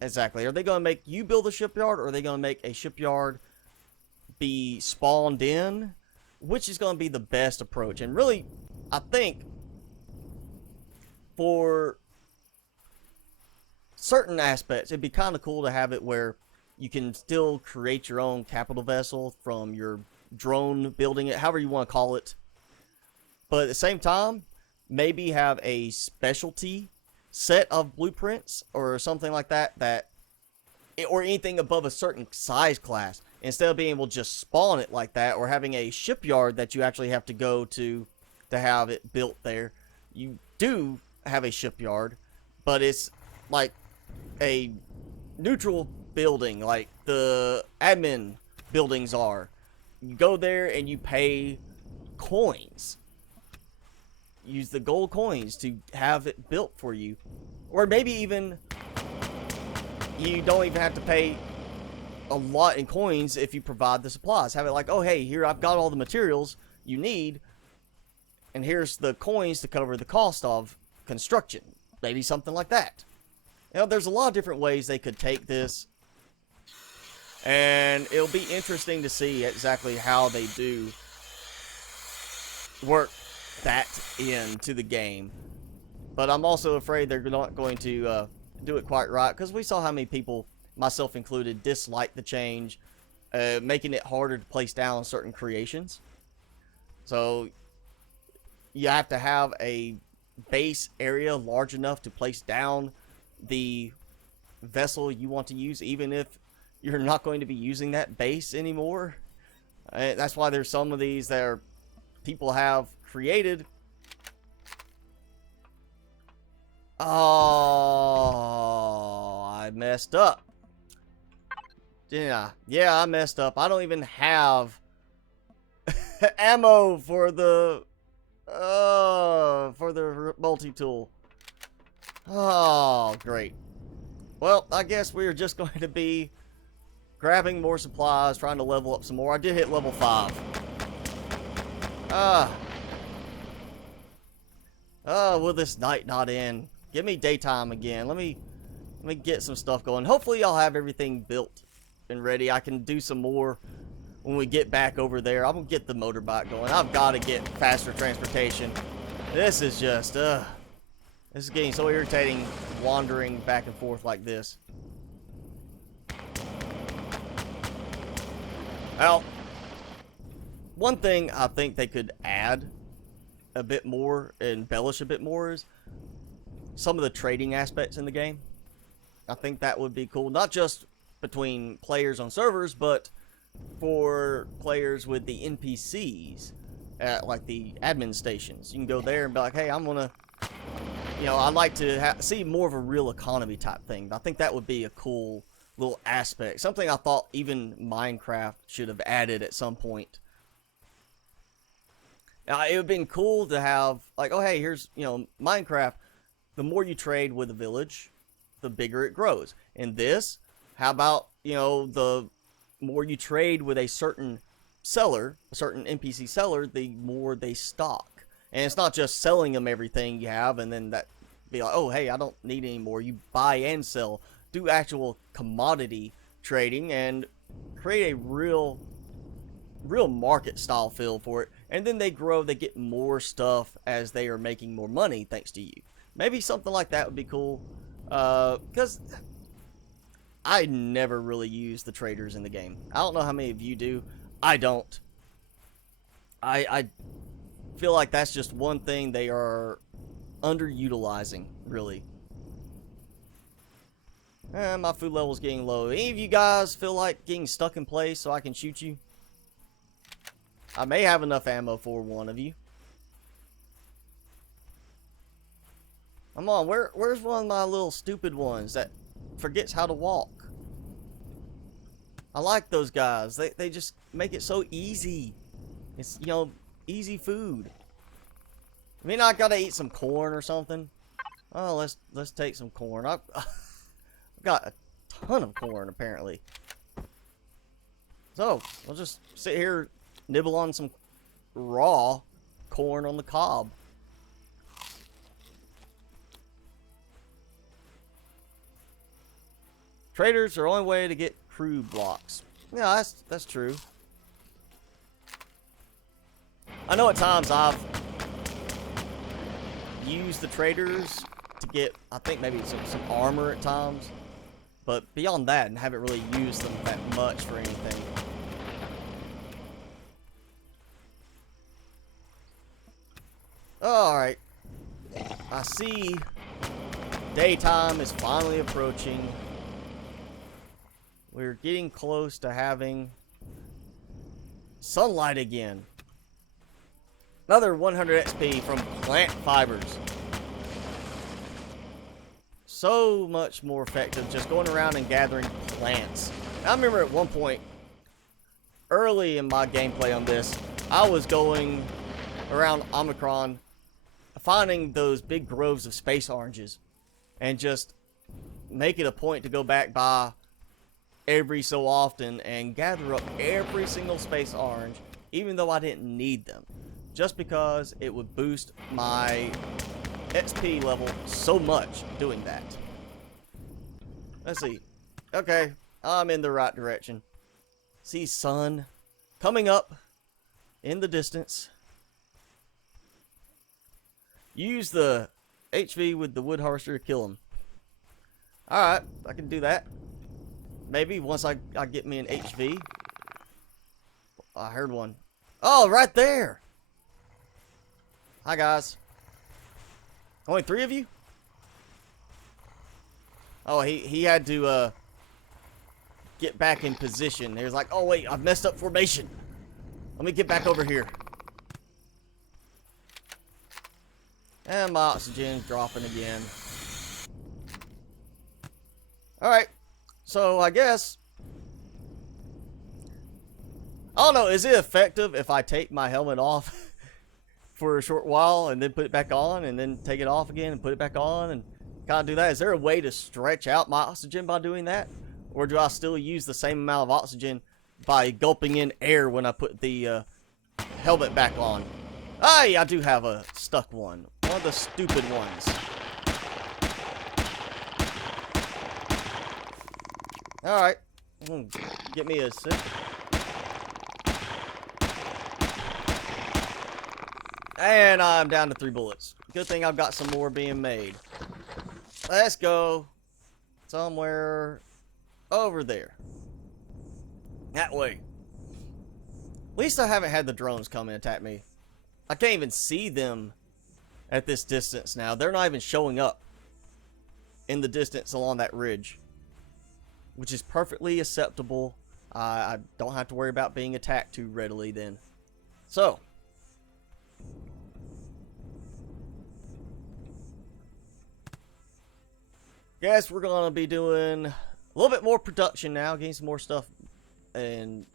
exactly? Are they going to make you build a shipyard, or are they going to make a shipyard be spawned in? Which is going to be the best approach? And really, I think for certain aspects, it'd be kind of cool to have it where you can still create your own capital vessel from your drone building it, however you want to call it. But at the same time, maybe have a specialty set of blueprints or something like that, or anything above a certain size class, instead of being able to just spawn it like that, or having a shipyard that you actually have to go to have it built there. You do have a shipyard, but it's like a neutral building, like the admin buildings are. You go there and you pay coins. Use the gold coins to have it built for you. Or maybe even you don't even have to pay a lot in coins if you provide the supplies. Have it like, oh hey, here I've got all the materials you need, and here's the coins to cover the cost of construction. Maybe something like that. You know, there's a lot of different ways they could take this, and it'll be interesting to see exactly how they do work that into the game. But I'm also afraid they're not going to do it quite right, because we saw how many people, myself included, dislike the change, making it harder to place down certain creations. So you have to have a base area large enough to place down the vessel you want to use, even if you're not going to be using that base anymore. That's why there's some of these that are, people have created. Oh, I messed up. Yeah, I messed up. I don't even have ammo for the multi-tool. Oh, great. Well, I guess we're just going to be grabbing more supplies, trying to level up some more. I did hit level 5. Will this night not end? Give me daytime again. Let me get some stuff going. Hopefully I'll have everything built and ready. I can do some more when we get back over there. I'm gonna get the motorbike going. I've got to get faster transportation. This is just this is getting so irritating, wandering back and forth like this. Well, one thing I think they could add a bit more, embellish a bit more, is some of the trading aspects in the game. I think that would be cool, not just between players on servers, but for players with the NPCs at like the admin stations. You can go there and be like, hey, I'm gonna, you know, I'd like to see more of a real economy type thing. I think that would be a cool little aspect, something I thought even Minecraft should have added at some point. Now, it would have been cool to have, like, oh, hey, here's, you know, Minecraft, the more you trade with a village, the bigger it grows. In this, how about, you know, the more you trade with a certain seller, a certain NPC seller, the more they stock. And it's not just selling them everything you have and then that be like, oh, hey, I don't need any more. You buy and sell. Do actual commodity trading and create a real market style feel for it. And then they grow, they get more stuff as they are making more money thanks to you. Maybe something like that would be cool. Because I never really use the traders in the game. I don't know how many of you do. I don't. I feel like that's just one thing they are underutilizing, really. And my food level's getting low. Any of you guys feel like getting stuck in place so I can shoot you? I may have enough ammo for one of you. Come on, where's one of my little stupid ones that forgets how to walk? I like those guys. They just make it so easy. It's, you know, easy food. I mean, I gotta eat some corn or something. Oh, let's take some corn. I've got a ton of corn apparently. So I'll just sit here, nibble on some raw corn on the cob. Traders are the only way to get crew blocks. Yeah, that's true. I know at times I've used the traders to get, I think maybe some armor at times. But beyond that, and haven't really used them that much for anything. Alright. I see daytime is finally approaching. We're getting close to having sunlight again. Another 100 XP from plant fibers. So much more effective just going around and gathering plants. I remember at one point, early in my gameplay on this, I was going around Omicron, finding those big groves of space oranges, and just make it a point to go back by every so often and gather up every single space orange, even though I didn't need them, just because it would boost my XP level so much doing that. Let's see. Okay, I'm in the right direction. See sun coming up in the distance. Use the HV with the wood harvester to kill him. Alright, I can do that. Maybe once I get me an HV. I heard one. Oh, right there! Hi, guys. Only 3 of you? Oh, he had to get back in position. He was like, oh wait, I've messed up formation. Let me get back over here. And my oxygen's dropping again. Alright. So, I guess... I don't know, is it effective if I take my helmet off for a short while and then put it back on and then take it off again and put it back on and kind of do that? Is there a way to stretch out my oxygen by doing that? Or do I still use the same amount of oxygen by gulping in air when I put the helmet back on? Hey, I do have a stuck one. One of the stupid ones. Alright. Get me a sip. And I'm down to 3 bullets. Good thing I've got some more being made. Let's go somewhere over there. That way. At least I haven't had the drones come and attack me. I can't even see them at this distance now. They're not even showing up in the distance along that ridge, which is perfectly acceptable. I don't have to worry about being attacked too readily then. So, guess we're gonna be doing a little bit more production now, getting some more stuff in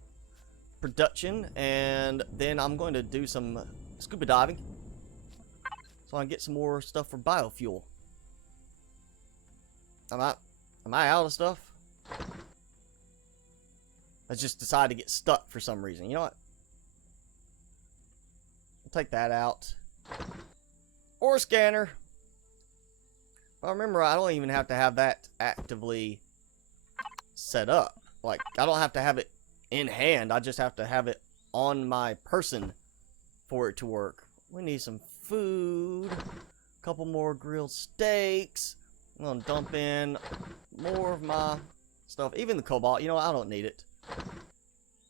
production, and then I'm going to do some scuba diving so I can get some more stuff for biofuel. Am I out of stuff? I just decided to get stuck for some reason. You know what? I'll take that out. Or scanner. Well, remember, I don't even have to have that actively set up. Like, I don't have to have it in hand. I just have to have it on my person for it to work. We need some food. A couple more grilled steaks. I'm gonna dump in more of my stuff. Even the cobalt. You know what? I don't need it.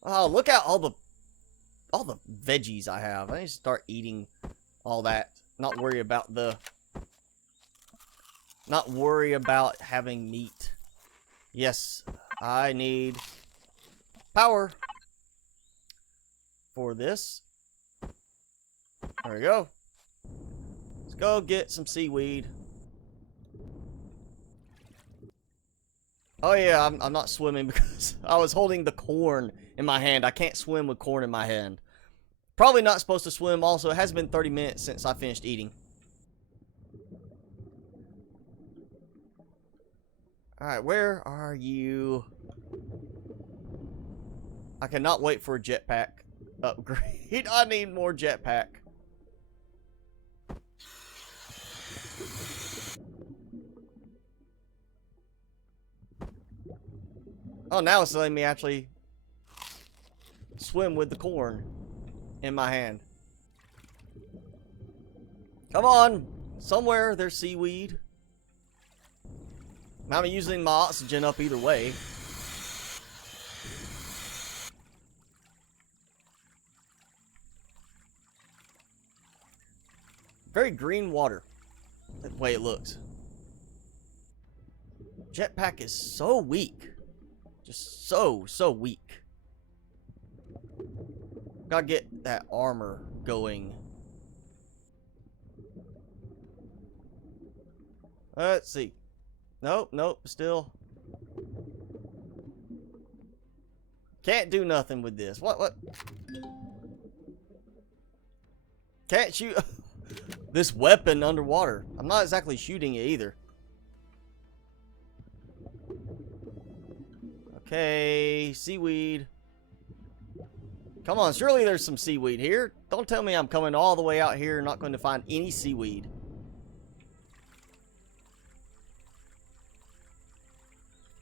Oh, look at all the veggies I have. I need to start eating all that. Not worry about the not worry about having meat. Yes, I need power for this. There we go. Let's go get some seaweed. Oh yeah, I'm not swimming because I was holding the corn in my hand. I can't swim with corn in my hand. Probably not supposed to swim. Also, it has been 30 minutes since I finished eating. Alright, where are you? I cannot wait for a jetpack upgrade. I need more jetpack. Oh, now it's letting me actually swim with the corn in my hand. Come on! Somewhere there's seaweed. I'm using my oxygen up either way. Very green water. That's the way it looks. Jetpack is so weak. Just so weak. Gotta get that armor going. Let's see. Nope, still. Can't do nothing with this. What? Can't shoot this weapon underwater. I'm not exactly shooting it either. Okay, seaweed. Come on, surely there's some seaweed here. Don't tell me I'm coming all the way out here and not going to find any seaweed.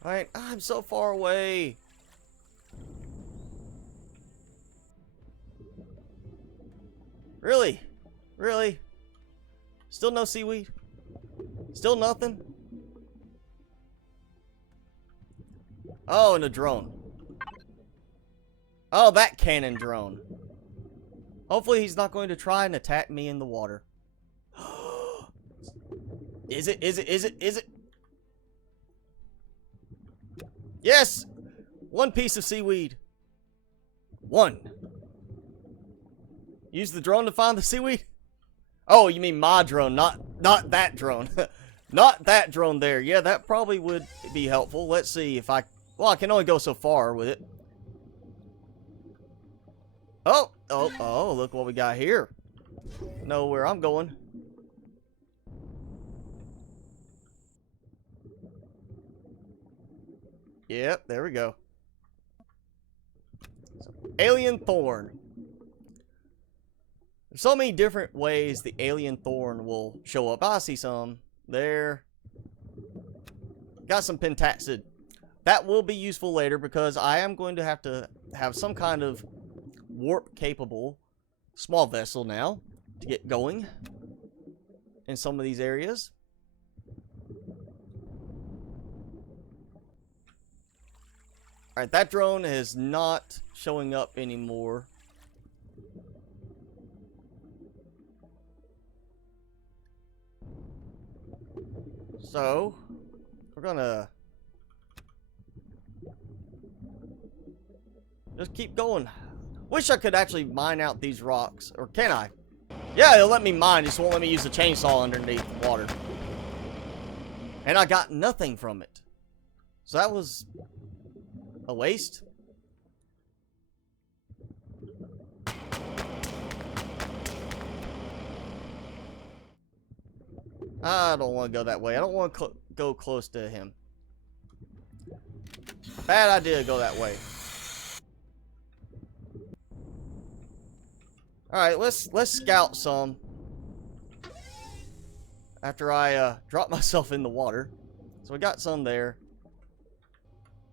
Alright, I'm so far away. Really? Really? Still no seaweed? Still nothing? Oh, and a drone. Oh, that cannon drone. Hopefully he's not going to try and attack me in the water. Is it? Yes! One piece of seaweed. One. Use the drone to find the seaweed? Oh, you mean my drone, not that drone. Not that drone there. Yeah, that probably would be helpful. Let's see if I... Well, I can only go so far with it. Oh, look what we got here. Know where I'm going. Yep, there we go. Alien thorn. There's so many different ways the alien thorn will show up. I see some there. Got some pentaxid. That will be useful later because I am going to have some kind of warp capable small vessel now to get going in some of these areas. Alright, that drone is not showing up anymore. So, we're gonna just keep going. Wish I could actually mine out these rocks. Or can I? Yeah, it'll let me mine. Just won't let me use the chainsaw underneath the water. And I got nothing from it. So that was a waste. I don't want to go that way. I don't want to go close to him. Bad idea to go that way. Alright, let's scout some. After I drop myself in the water. So we got some there.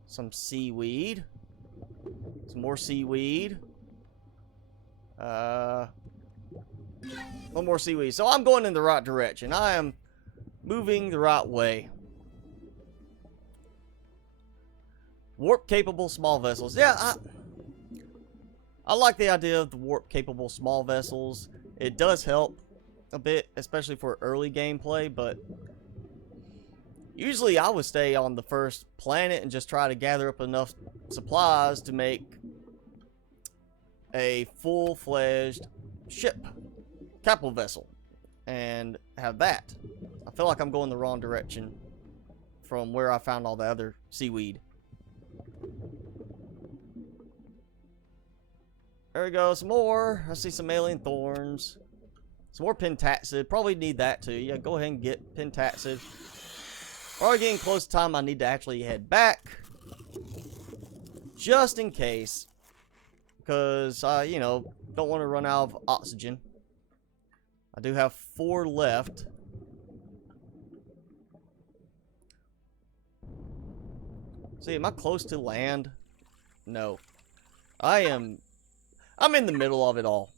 Some seaweed. Some more seaweed. One more seaweed. So I'm going in the right direction. I am moving the right way. Warp capable small vessels. Yeah, I like the idea of the warp capable small vessels. It does help a bit, especially for early gameplay, but Usually I would stay on the first planet and just try to gather up enough supplies to make a full-fledged ship, capital vessel, and have that. I feel like I'm going the wrong direction from where I found all the other seaweed. There we go, some more. I see some alien thorns. Some more pentaxid. Probably need that too. Yeah, go ahead and get pentaxid. Already getting close to time I need to actually head back. Just in case. Because I, you know, don't want to run out of oxygen. I do have 4 left. See, am I close to land? No. I'm in the middle of it all.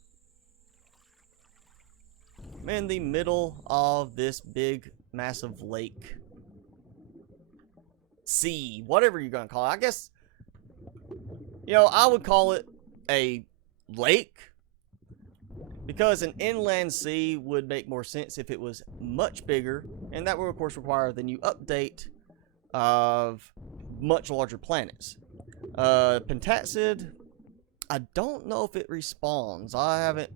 I'm in the middle of this big, massive lake. Sea, whatever you're gonna call it. I guess, you know, I would call it a lake. Because an inland sea would make more sense if it was much bigger. And that would, of course, require the new update of much larger planets. Pentaxid, I don't know if it respawns. I haven't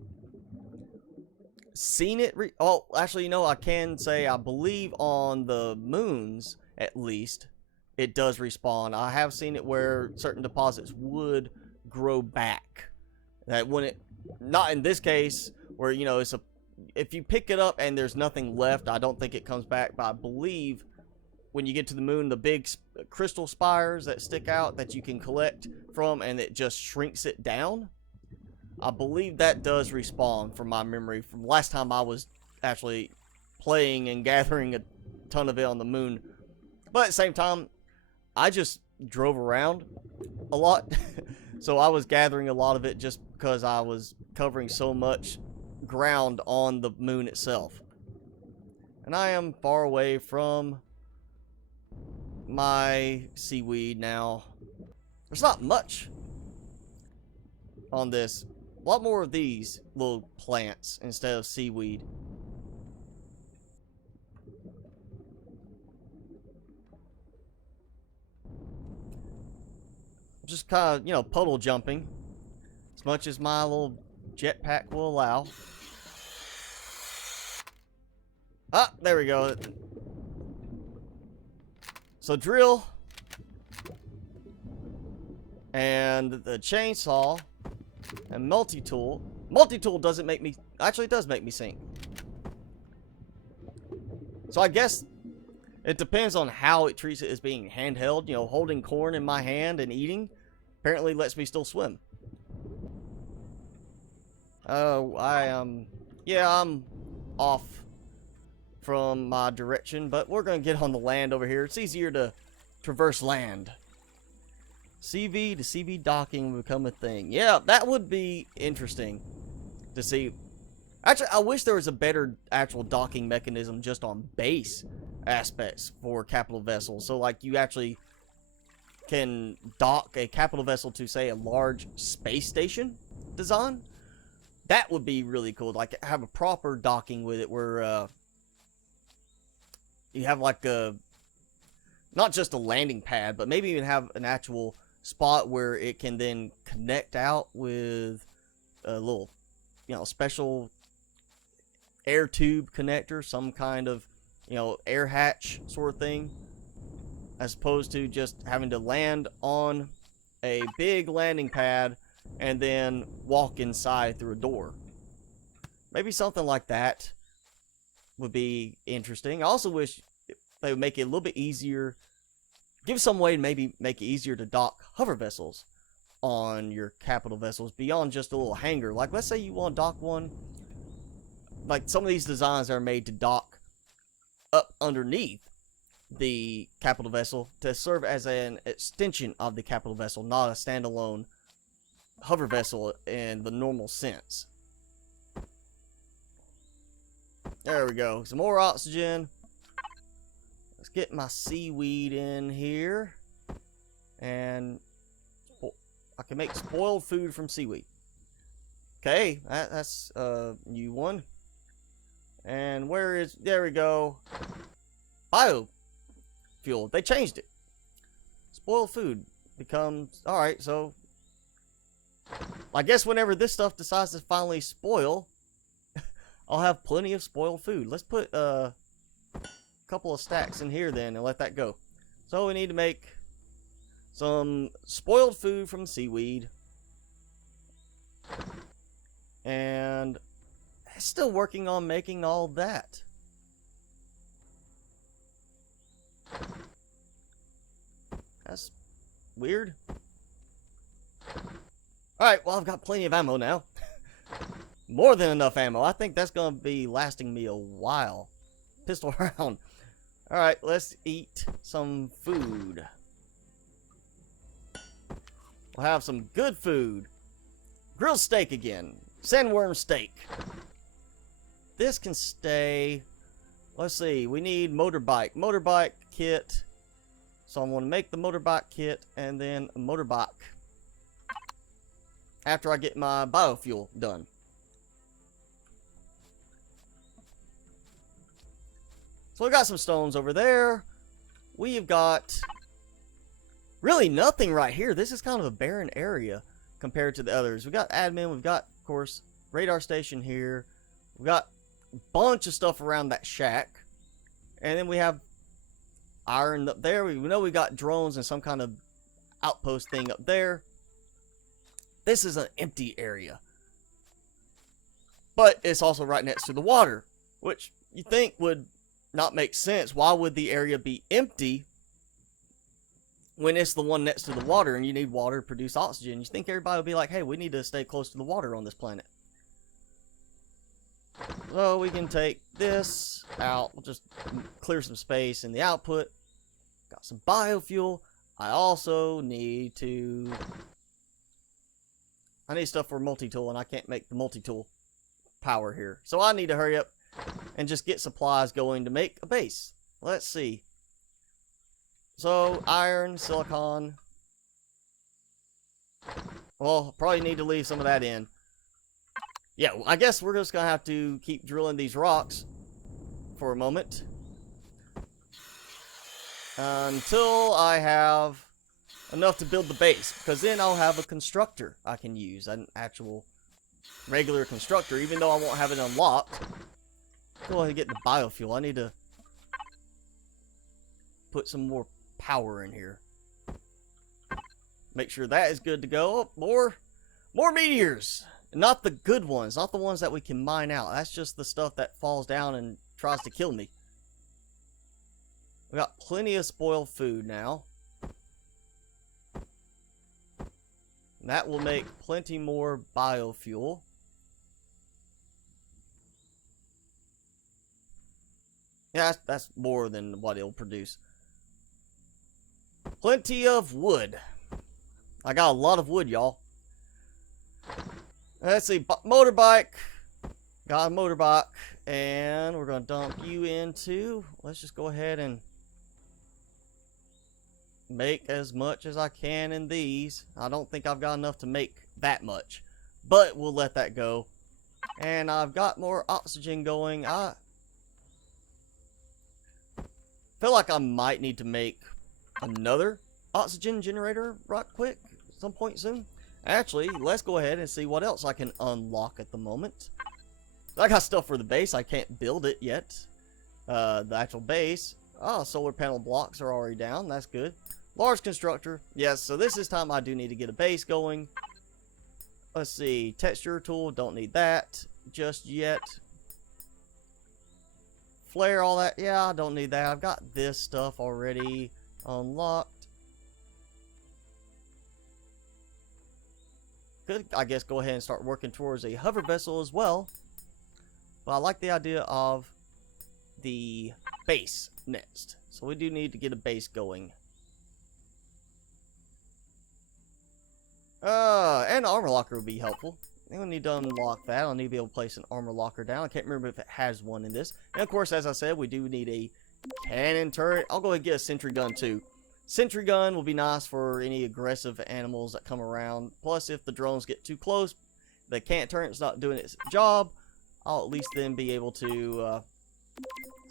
seen it. Oh, actually, you know, I can say I believe on the moons, at least, it does respawn. I have seen it where certain deposits would grow back. That when it, not in this case, where, you know, it's a, if you pick it up and there's nothing left, I don't think it comes back. But I believe when you get to the moon, the big crystal spires that stick out that you can collect from, and it just shrinks it down. I believe that does respawn from my memory from last time I was actually playing and gathering a ton of it on the moon. But at the same time, I just drove around a lot. So I was gathering a lot of it just because I was covering so much ground on the moon itself. And I am far away from my seaweed now. There's not much on this. A lot more of these little plants instead of seaweed. Just kind of, you know, puddle jumping as much as my little jetpack will allow. Ah, there we go. So drill and the chainsaw and multi-tool. Multi-tool doesn't make me, actually it does make me sink. So I guess it depends on how it treats it as being handheld. You know, holding corn in my hand and eating apparently lets me still swim. Oh, yeah, I'm off from my direction, but we're gonna get on the land over here. It's easier to traverse land. CV to CV docking will become a thing. Yeah, that would be interesting to see. Actually, I wish there was a better actual docking mechanism just on base aspects for capital vessels. So, like, you actually can dock a capital vessel to, say, a large space station design. That would be really cool. Like, have a proper docking with it where you have, like, a, not just a landing pad, but maybe even have an actual spot where it can then connect out with a little, you know, special air tube connector, some kind of, you know, air hatch sort of thing, as opposed to just having to land on a big landing pad and then walk inside through a door. Maybe something like that would be interesting. I also wish they would make it a little bit easier, give some way to maybe make it easier to dock hover vessels on your capital vessels beyond just a little hangar. Like, let's say you want to dock one, like some of these designs are made to dock up underneath the capital vessel to serve as an extension of the capital vessel, not a standalone hover vessel in the normal sense. There we go. Some more oxygen. Let's get my seaweed in here. And I can make spoiled food from seaweed. Okay, that's a new one. And where is, there we go. Bio. fuel. They changed it. Spoiled food becomes... Alright, so... I guess whenever this stuff decides to finally spoil, I'll have plenty of spoiled food. Let's put a couple of stacks in here then and let that go. So we need to make some spoiled food from seaweed. And still working on making all that. That's weird. Alright, well, I've got plenty of ammo now. More than enough ammo. I think that's going to be lasting me a while. Pistol round. Alright, let's eat some food. We'll have some good food. Grilled steak again. Sandworm steak. This can stay. Let's see. We need motorbike. Motorbike kit. So I'm going to make the motorbike kit and then a motorbike. After I get my biofuel done. So we got some stones over there. We've got really nothing right here. This is kind of a barren area compared to the others. We've got admin. We've got, of course, radar station here. We've got a bunch of stuff around that shack. And then we have iron up there. We know we got drones and some kind of outpost thing up there. This is an empty area. But it's also right next to the water, which you think would not make sense. Why would the area be empty when it's the one next to the water and you need water to produce oxygen? You think everybody would be like, hey, we need to stay close to the water on this planet. So we can take this out. We'll just clear some space in the output. Got some biofuel. I also need to... I need stuff for multi-tool, and I can't make the multi-tool power here. So I need to hurry up and just get supplies going to make a base. Let's see. So, iron, silicon. Well, probably need to leave some of that in. Yeah, I guess we're just going to have to keep drilling these rocks for a moment. Until I have enough to build the base, because then I'll have a constructor I can use, an actual regular constructor, even though I won't have it unlocked. Go ahead and get the biofuel. I need to put some more power in here. Make sure that is good to go. Oh, more meteors. Not the good ones, not the ones that we can mine out. That's just the stuff that falls down and tries to kill me. We got plenty of spoiled food now. That will make plenty more biofuel. Yeah, that's more than what it'll produce. Plenty of wood. I got a lot of wood, y'all. Let's see, motorbike. Got a motorbike. And we're going to dump you into... Let's just go ahead and make as much as I can in these. I don't think I've got enough to make that much, but we'll let that go. And I've got more oxygen going. I feel like I might need to make another oxygen generator right quick at some point soon. Actually, let's go ahead and see what else I can unlock at the moment. I got stuff for the base. I can't build it yet. The actual base. Oh, solar panel blocks are already down. That's good. Large constructor. Yes, so this is time I do need to get a base going. Let's see. Texture tool. Don't need that just yet. Flare, all that. Yeah, I don't need that. I've got this stuff already unlocked. Could, I guess, go ahead and start working towards a hover vessel as well. But I like the idea of the base next. So we do need to get a base going. And armor locker would be helpful. I think we need to unlock that. I'll need to be able to place an armor locker down. I can't remember if it has one in this. And of course, as I said, we do need a cannon turret. I'll go ahead and get a sentry gun too. Sentry gun will be nice for any aggressive animals that come around. Plus, if the drones get too close, the cannon turret's not doing its job, I'll at least then be able to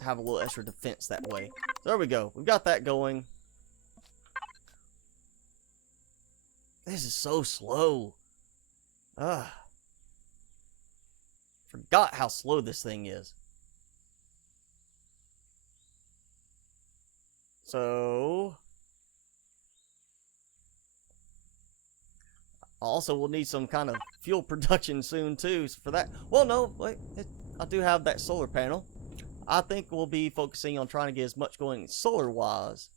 have a little extra defense that way. So there we go. We've got that going. This is so slow. Ugh. Forgot how slow this thing is. So also we'll need some kind of fuel production soon too for that. Well, no, wait, I do have that solar panel. I think we'll be focusing on trying to get as much going solar wise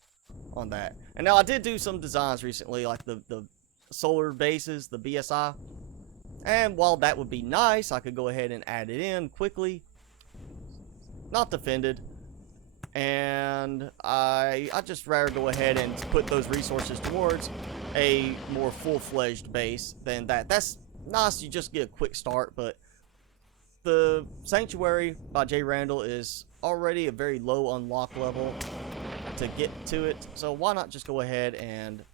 on that. And now I did do some designs recently, like the solar bases, the BSI. And while that would be nice, I could go ahead and add it in quickly. Not defended. And I just rather go ahead and put those resources towards a more full-fledged base than that. That's nice, you just get a quick start, but the Sanctuary by J. Randall is already a very low unlock level to get to it, so why not just go ahead and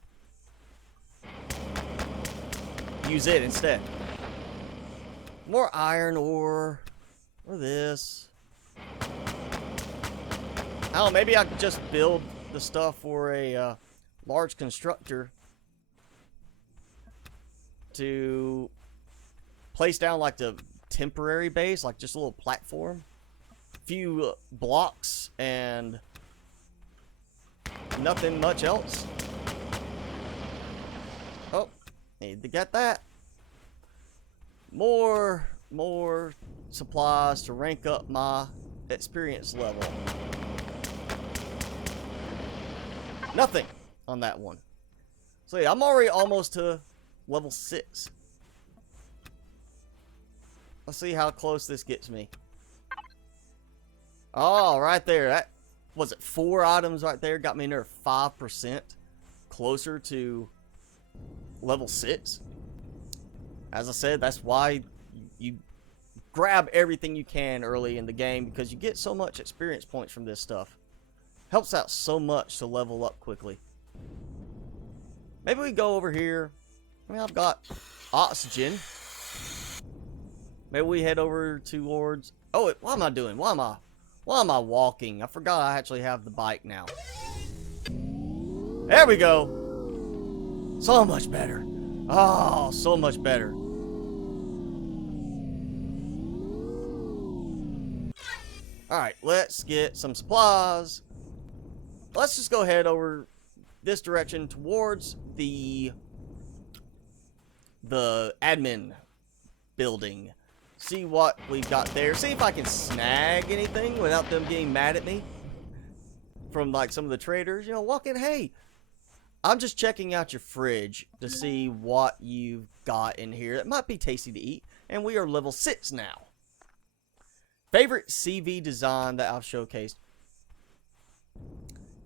use it instead. More iron ore, or this. Oh, maybe I could just build the stuff for a large constructor to place down like the temporary base, like just a little platform, a few blocks, and nothing much else. Oh, need to get that. More supplies to rank up my experience level. Nothing on that one. So yeah, I'm already almost to level 6. Let's see how close this gets me. Oh, right there. That was it. 4 items right there got me another 5% closer to level 6. As I said, that's why you grab everything you can early in the game, because you get so much experience points from this stuff. Helps out so much to level up quickly. Maybe we go over here. I mean, I've got oxygen. Maybe we head over towards... Oh, what am I doing? Why am I walking? I forgot I actually have the bike now. There we go. So much better. Oh, so much better. Alright, let's get some supplies. Let's just go ahead over this direction towards the admin building. See what we've got there. See if I can snag anything without them getting mad at me. From like some of the traders. You know, walk in, hey, I'm just checking out your fridge to see what you've got in here. It might be tasty to eat. And we are level 6 now. Favorite CV design that I've showcased.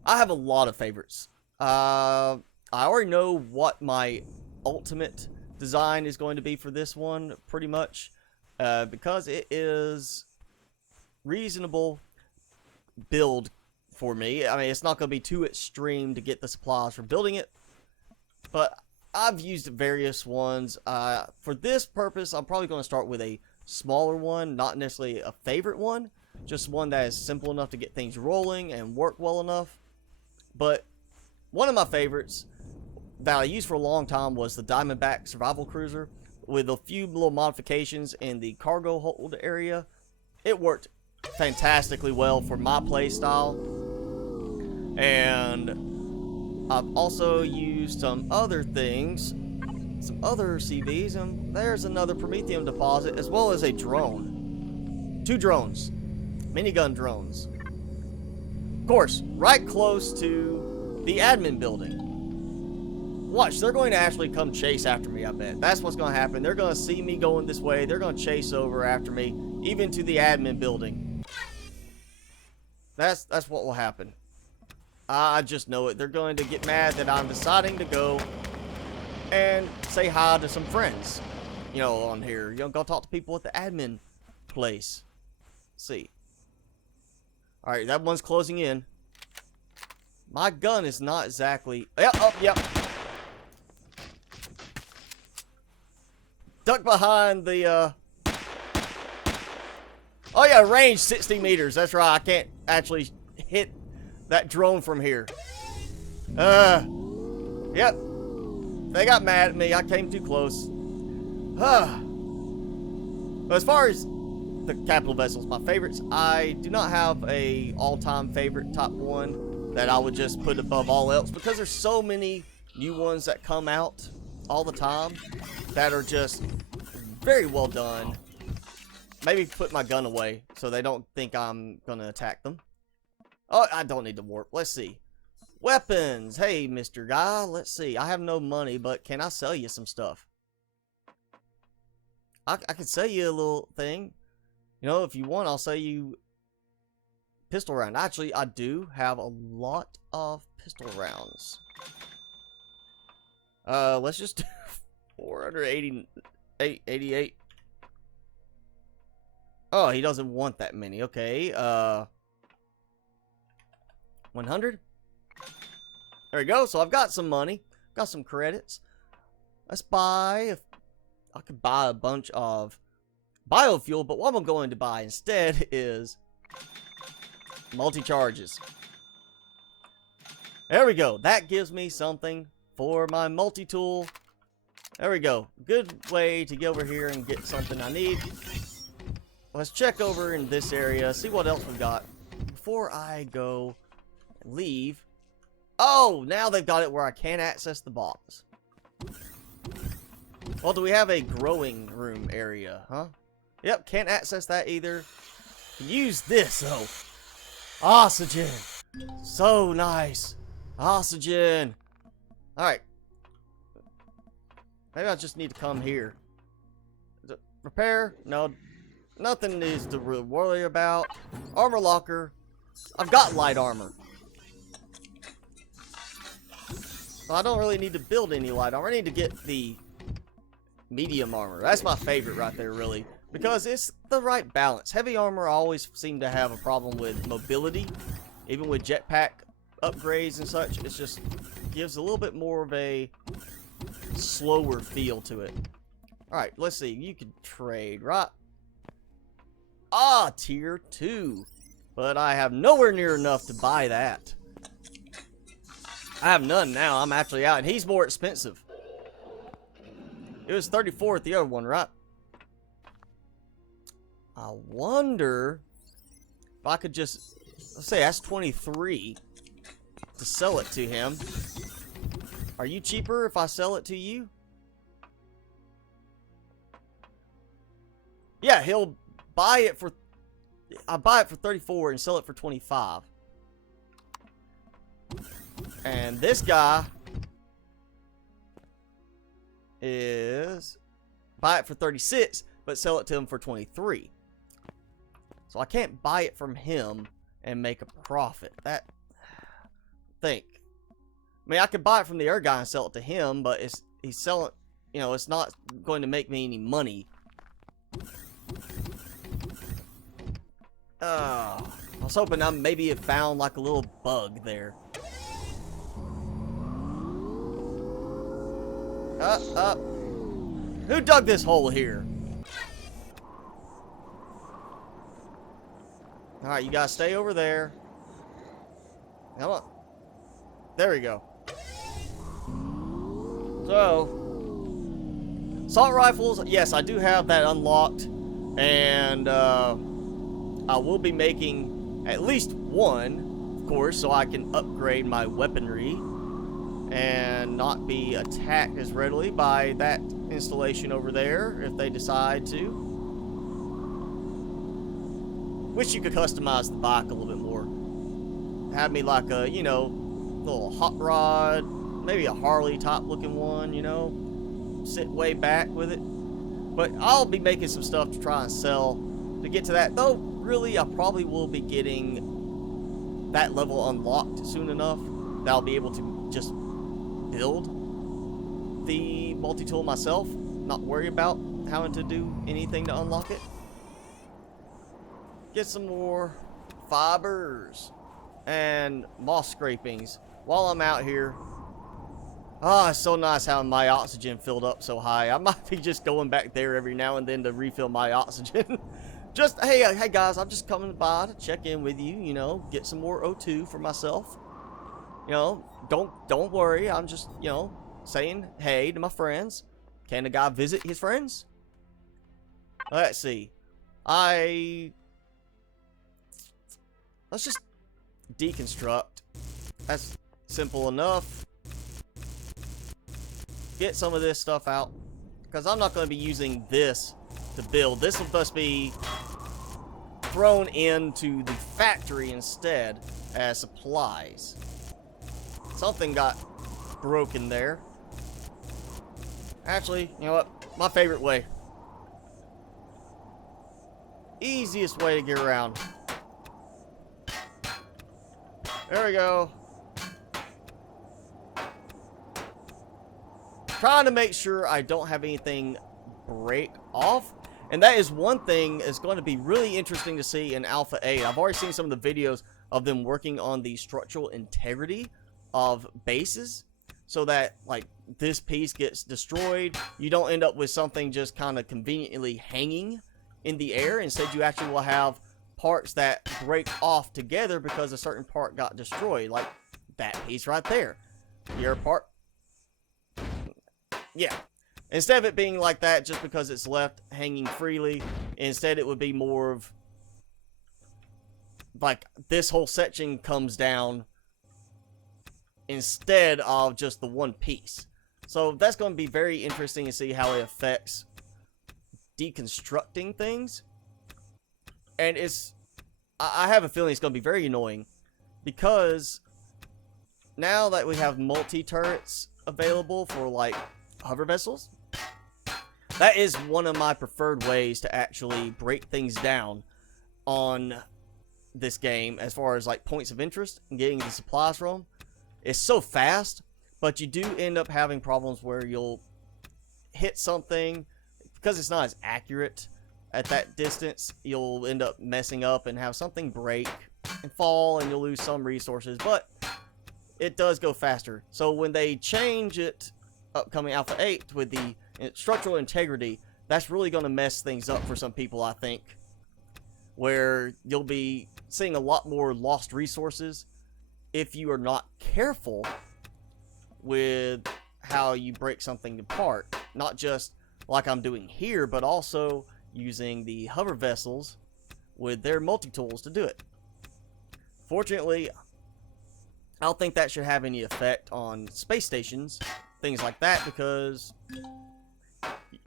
I have a lot of favorites. I already know what my ultimate design is going to be for this one, pretty much. Because it is reasonable build for me. I mean, it's not going to be too extreme to get the supplies for building it. But I've used various ones. For this purpose, I'm probably going to start with a smaller one, not necessarily a favorite one. Just one that is simple enough to get things rolling and work well enough. But one of my favorites that I used for a long time was the Diamondback Survival Cruiser, with a few little modifications in the cargo hold area. It worked fantastically well for my play style. And I've also used some other things, some other CVs, and there's another Prometheum deposit, as well as a drone. 2 drones. Minigun drones. Of course, right close to the admin building. Watch, they're going to actually come chase after me, I bet. That's what's going to happen. They're going to see me going this way. They're going to chase over after me, even to the admin building. That's what will happen. I just know it. They're going to get mad that I'm deciding to go and say hi to some friends. You know, on here. You know, go talk to people at the admin place. Let's see. Alright, that one's closing in. My gun is not exactly... Yep, oh, yep. Duck behind the Oh yeah, range 60 meters. That's right. I can't actually hit that drone from here. Yep. They got mad at me. I came too close. But as far as the capital vessels, my favorites, I do not have a all-time favorite top one that I would just put above all else, because there's so many new ones that come out all the time that are just very well done. Maybe put my gun away so they don't think I'm gonna attack them. Oh, I don't need to warp. Let's see. Weapons. Hey, Mr. Guy. Let's see. I have no money, but can I sell you some stuff? I could sell you a little thing. You know, if you want, I'll sell you pistol round. Actually, I do have a lot of pistol rounds. Let's just do 488. Oh, he doesn't want that many. Okay, 100. There we go. So I've got some money, got some credits. Let's buy. I could buy a bunch of biofuel, but what I'm going to buy instead is multi-charges. There we go. That gives me something for my multi-tool. There we go. Good way to get over here and get something I need. Let's check over in this area, see what else we got before I go and leave. Oh, now they've got it where I can't access the box. Well, do we have a growing room area, huh? Yep, can't access that either. Use this, though. Oxygen. So nice. Oxygen. Alright. Maybe I just need to come here. Repair? No. Nothing needs to really worry about. Armor locker. I've got light armor. So I don't really need to build any light armor. I need to get the medium armor. That's my favorite right there, really. Because it's the right balance. Heavy armor always seem to have a problem with mobility. Even with jetpack upgrades and such. It just gives a little bit more of a slower feel to it. Alright, let's see. You can trade, right? Ah, tier 2. But I have nowhere near enough to buy that. I have none now. I'm actually out. And he's more expensive. It was 34 at the other one, right? I wonder if I could just... Let's say that's 23 to sell it to him. Are you cheaper if I sell it to you? Yeah, he'll buy it for... I buy it for 34 and sell it for 25. And this guy is buy it for 36, but sell it to him for 23. So I can't buy it from him and make a profit. That I mean, I could buy it from the other guy and sell it to him, but he's selling, you know, it's not going to make me any money. I was hoping I maybe have found like a little bug there. Who dug this hole here? Alright, you gotta stay over there. Come on. There we go. So, assault rifles, yes, I do have that unlocked. And, I will be making at least one, of course, so I can upgrade my weaponry and not be attacked as readily by that installation over there if they decide to. Wish you could customize the bike a little bit more. Have me like a, you know, little hot rod, maybe a Harley type looking one, you know, sit way back with it. But I'll be making some stuff to try and sell to get to that, though really I probably will be getting that level unlocked soon enough that I'll be able to just build the multi-tool myself, not worry about having to do anything to unlock it. Get some more fibers and moss scrapings while I'm out here. Ah, it's so nice having my oxygen filled up so high. I might be just going back there every now and then to refill my oxygen. Just, hey guys, I'm just coming by to check in with you, you know, get some more O2 for myself. You know, don't worry, I'm just, you know, saying hey to my friends. Can a guy visit his friends? Let's see. Let's just deconstruct. That's simple enough. Get some of this stuff out, because I'm not going to be using this to build. This will just be thrown into the factory instead as supplies. Something got broken there. Actually, you know what? My favorite way. Easiest way to get around. There we go. Trying to make sure I don't have anything break off. And that is one thing that's going to be really interesting to see in Alpha 8. I've already seen some of the videos of them working on the structural integrity of bases, so that, like, this piece gets destroyed. You don't end up with something just kind of conveniently hanging in the air. Instead, you actually will have parts that break off together because a certain part got destroyed. Like that piece right there. Your part. Yeah. Instead of it being like that just because it's left hanging freely, instead it would be more of like this whole section comes down instead of just the one piece. So that's going to be very interesting to see how it affects deconstructing things. And I have a feeling it's going to be very annoying, because now that we have multi-turrets available for, like, hover vessels, that is one of my preferred ways to actually break things down on this game as far as, like, points of interest and getting the supplies from. It's so fast, but you do end up having problems where you'll hit something, because it's not as accurate at that distance, you'll end up messing up and have something break and fall, and you'll lose some resources, but it does go faster. So when they change it, upcoming Alpha 8, with the structural integrity, that's really going to mess things up for some people, I think, where you'll be seeing a lot more lost resources if you are not careful with how you break something apart. Not just like I'm doing here, but also using the hover vessels with their multi-tools to do it. Fortunately, I don't think that should have any effect on space stations, things like that, because,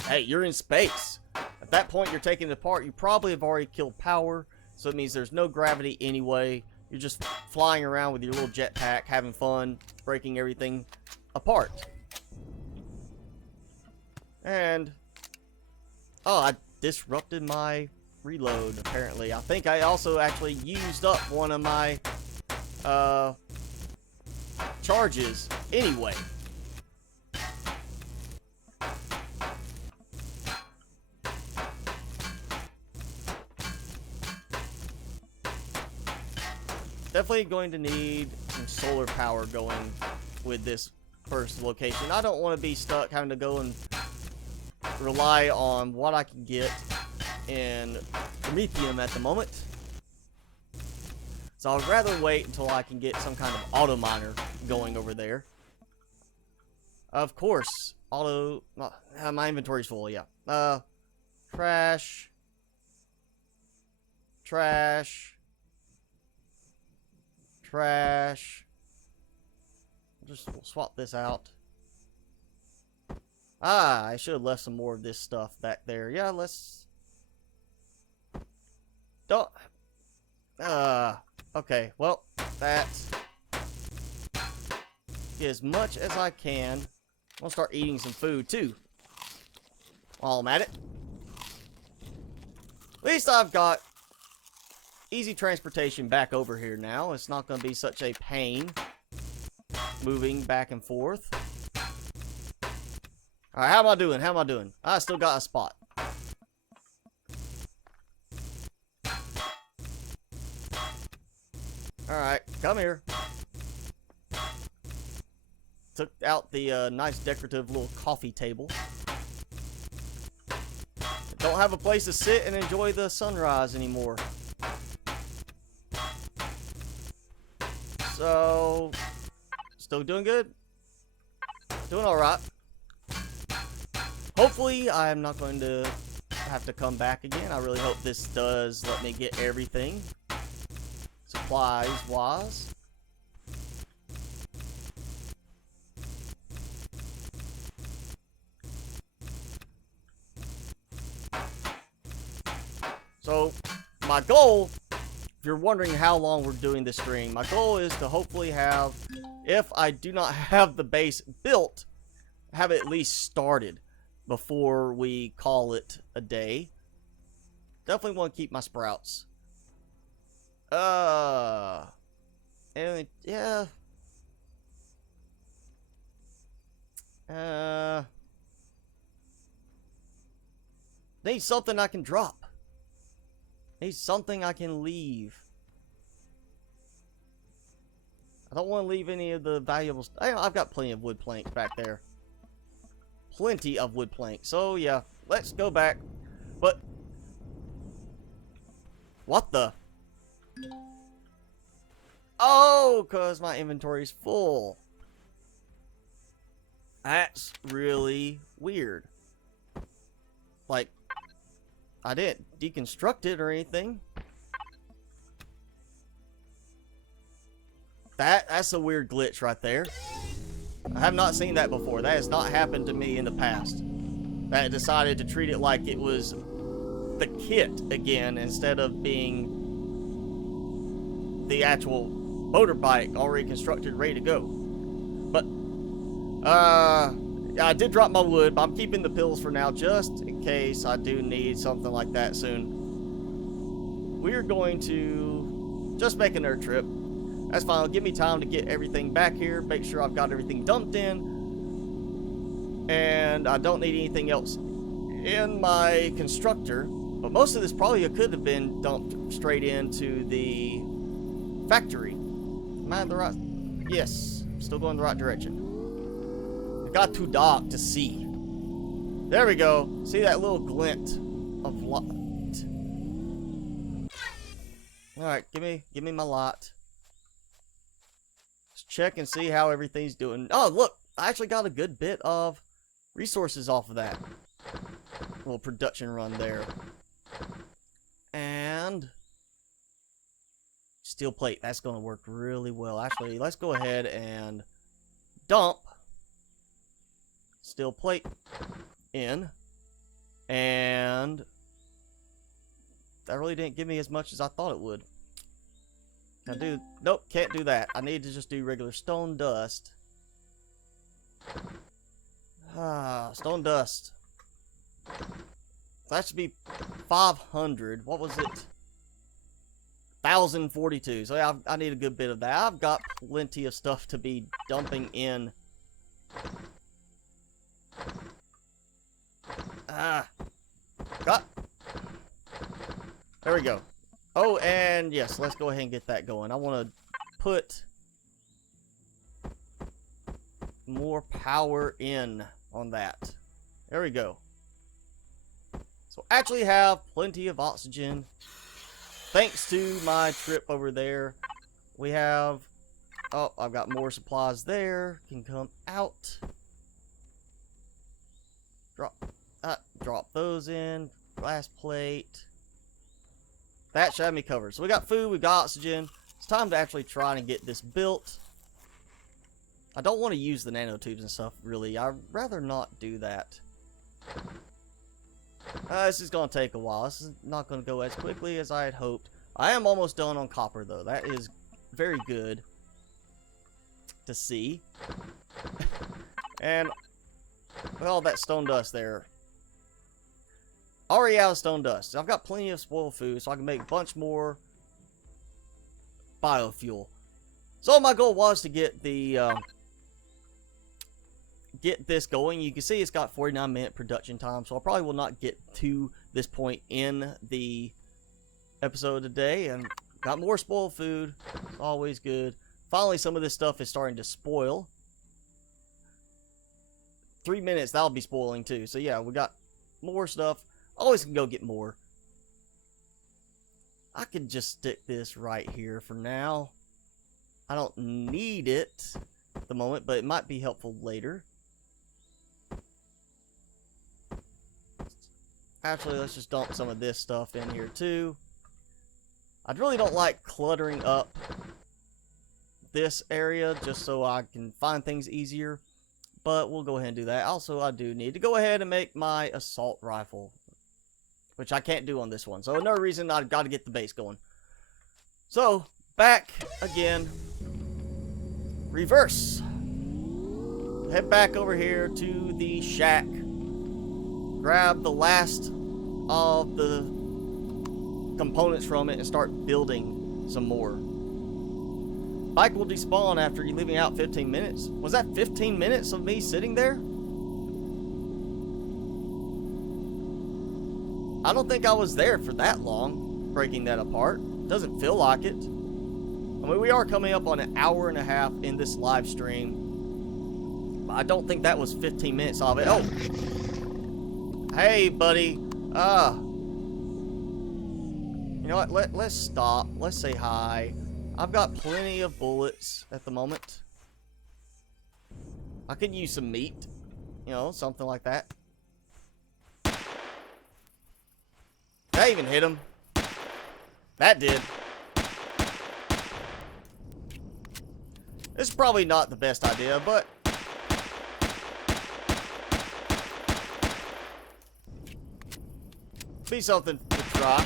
hey, you're in space. At that point, you're taking it apart. You probably have already killed power, so it means there's no gravity anyway. You're just flying around with your little jetpack, having fun, breaking everything apart. And, oh, I disrupted my reload, apparently. I think I also actually used up one of my charges anyway. Definitely going to need some solar power going with this first location. I don't want to be stuck having to go and rely on what I can get in Prometheum at the moment. So I'd rather wait until I can get some kind of auto miner going over there. Of course, my inventory's full, yeah. Trash. Just swap this out. I should have left some more of this stuff back there. Yeah, let's... Don't... Okay, well, that's... Get as much as I can. I'll start eating some food, too, while I'm at it. At least I've got easy transportation back over here now. It's not going to be such a pain moving back and forth. Alright, how am I doing? How am I doing? I still got a spot. Alright, come here. Took out the nice decorative little coffee table. don't have a place to sit and enjoy the sunrise anymore. So, still doing good. Doing alright. Hopefully, I'm not going to have to come back again. I really hope this does let me get everything. Supplies-wise. So, my goal, if you're wondering how long we're doing this stream, my goal is to hopefully have, if I do not have the base built, have it at least started before we call it a day. Definitely want to keep my sprouts. And yeah. Need something I can drop. Need something I can leave. I don't want to leave any of the valuables. I've got plenty of wood planks back there. Plenty of wood planks. So yeah, let's go back. But what the? Oh, because my inventory is full. That's really weird. Like, I didn't deconstruct it or anything. That's a weird glitch right there. I have not seen that before. That has not happened to me in the past. That it decided to treat it like it was the kit again instead of being the actual motorbike already constructed, ready to go. But I did drop my wood, but I'm keeping the pills for now just in case I do need something like that soon. We're going to just make a nerd trip. That's fine. It'll give me time to get everything back here, make sure I've got everything dumped in, and I don't need anything else in my constructor. But most of this probably could have been dumped straight into the factory. Am I in the right? Yes, still going the right direction. It got too dark to see. There we go. See that little glint of light. Alright, give me my light. Let's check and see how everything's doing. Oh, look! I actually got a good bit of resources off of that little production run there. And steel plate. That's going to work really well. Actually, let's go ahead and dump steel plate in. And that really didn't give me as much as I thought it would. Nope, can't do that. I need to just do regular stone dust. Stone dust. That should be 500. What was it? 1042. So yeah, I need a good bit of that. I've got plenty of stuff to be dumping in. Got. There we go. Oh, and yes, let's go ahead and get that going. I want to put more power in on that. There we go. So actually have plenty of oxygen. Thanks to my trip over there. We have... Oh, I've got more supplies there. Can come out. Drop those in. Glass plate. That should have me covered. So we got food, we got oxygen. It's time to actually try and get this built. I don't want to use the nanotubes and stuff, really. I'd rather not do that. This is going to take a while. This is not going to go as quickly as I had hoped. I am almost done on copper, though. That is very good to see. And with all that stone dust there. Already out of stone dust. I've got plenty of spoiled food, so I can make a bunch more biofuel. So my goal was to get the get this going. You can see it's got 49-minute production time, so I probably will not get to this point in the episode today. And got more spoiled food. It's always good. Finally, some of this stuff is starting to spoil. 3 minutes, that'll be spoiling too. So yeah, we got more stuff. Always can go get more. I could just stick this right here for now. I don't need it at the moment, but it might be helpful later. Actually, let's just dump some of this stuff in here too. I really don't like cluttering up this area just so I can find things easier, but we'll go ahead and do that. Also, I do need to go ahead and make my assault rifle, which I can't do on this one. So another reason I've got to get the base going. So, back again. Reverse. Head back over here to the shack. Grab the last of the components from it and start building some more. Bike will despawn after you leaving out 15 minutes. Was that 15 minutes of me sitting there? I don't think I was there for that long, breaking that apart. Doesn't feel like it. I mean, we are coming up on an hour and a half in this live stream. But I don't think that was 15 minutes of it. Oh! Hey, buddy. You know what? Let's stop. Let's say hi. I've got plenty of bullets at the moment. I could use some meat. You know, something like that. That even hit him. That did. This is probably not the best idea, but be something to try.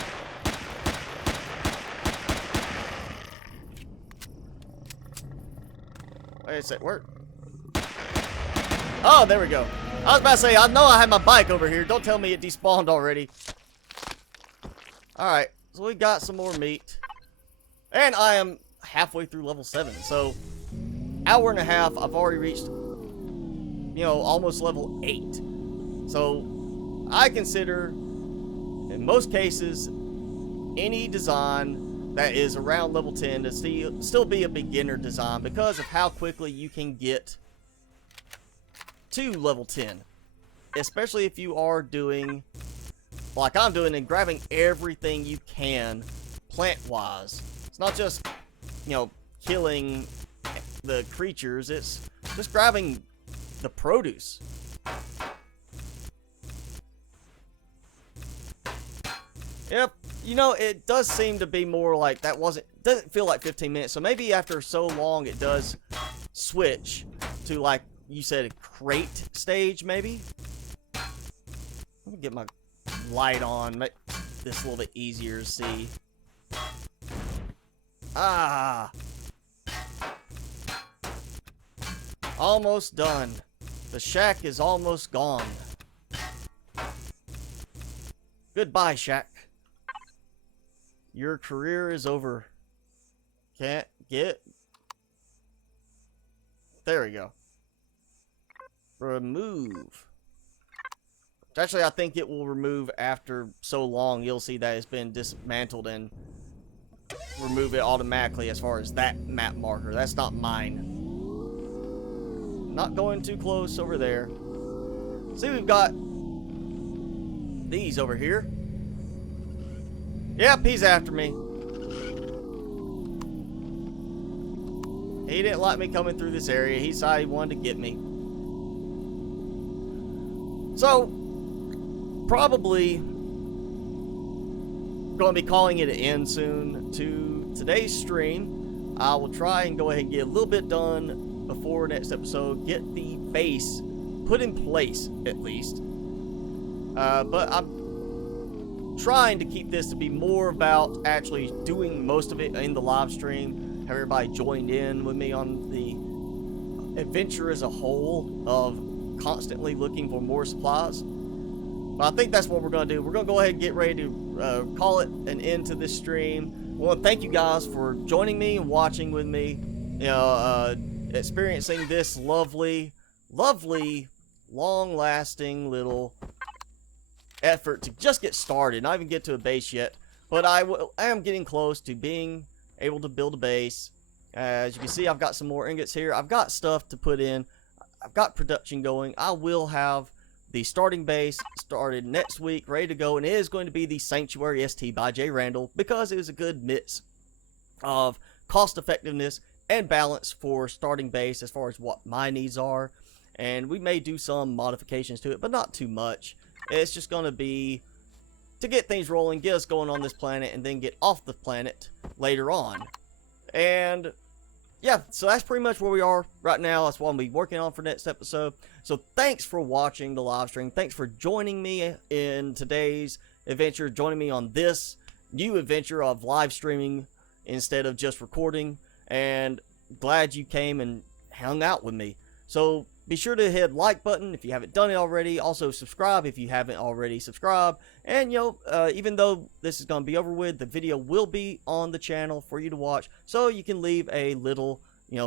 Wait a sec, where? Oh, there we go. I was about to say, I know I had my bike over here. Don't tell me it despawned already. Alright, so we got some more meat. And I am halfway through level 7, so hour and a half, I've already reached, you know, almost level 8. So, I consider, in most cases, any design that is around level 10 to still be a beginner design because of how quickly you can get to level 10. Especially if you are doing, like I'm doing, and grabbing everything you can plant-wise. It's not just, you know, killing the creatures, it's just grabbing the produce. Yep, you know, it does seem to be more like that doesn't feel like 15 minutes, so maybe after so long it does switch to, like you said, a crate stage, maybe? Let me get my light on, make this a little bit easier to see. Ah! Almost done. The shack is almost gone. Goodbye, shack. Your career is over. Can't get... There we go. Remove. Actually, I think it will remove after so long. You'll see that it's been dismantled and remove it automatically as far as that map marker. That's not mine. Not going too close over there. See, we've got these over here. Yep, he's after me. He didn't like me coming through this area. He decided he wanted to get me. So, probably going to be calling it an end soon to today's stream. I will try and go ahead and get a little bit done before next episode. Get the base put in place, at least. But I'm trying to keep this to be more about actually doing most of it in the live stream. Have everybody joined in with me on the adventure as a whole of constantly looking for more supplies. But I think that's what we're going to do. We're going to go ahead and get ready to call it an end to this stream. I want to thank you guys for joining me and watching with me. You know, experiencing this lovely, long-lasting little effort to just get started. Not even get to a base yet. But I am getting close to being able to build a base. As you can see, I've got some more ingots here. I've got stuff to put in. I've got production going. I will have The starting base started next week, ready to go, and it is going to be the Sanctuary ST by J. Randall, because it is a good mix of cost effectiveness and balance for starting base as far as what my needs are. And we may do some modifications to it, but not too much. It's just going to be to get things rolling, get us going on this planet, and then get off the planet later on. And yeah, so that's pretty much where we are right now. That's what I'll be working on for next episode. So thanks for watching the live stream. Thanks for joining me in today's adventure, joining me on this new adventure of live streaming instead of just recording. And glad you came and hung out with me. So be sure to hit like button if you haven't done it already. Also subscribe if you haven't already subscribed. And even though this is going to be over with, the video will be on the channel for you to watch, so you can leave a little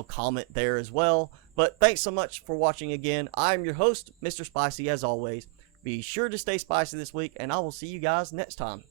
comment there as well. But thanks so much for watching again. I'm your host, Mr. Spicy, as always. Be sure to stay spicy this week, and I will see you guys next time.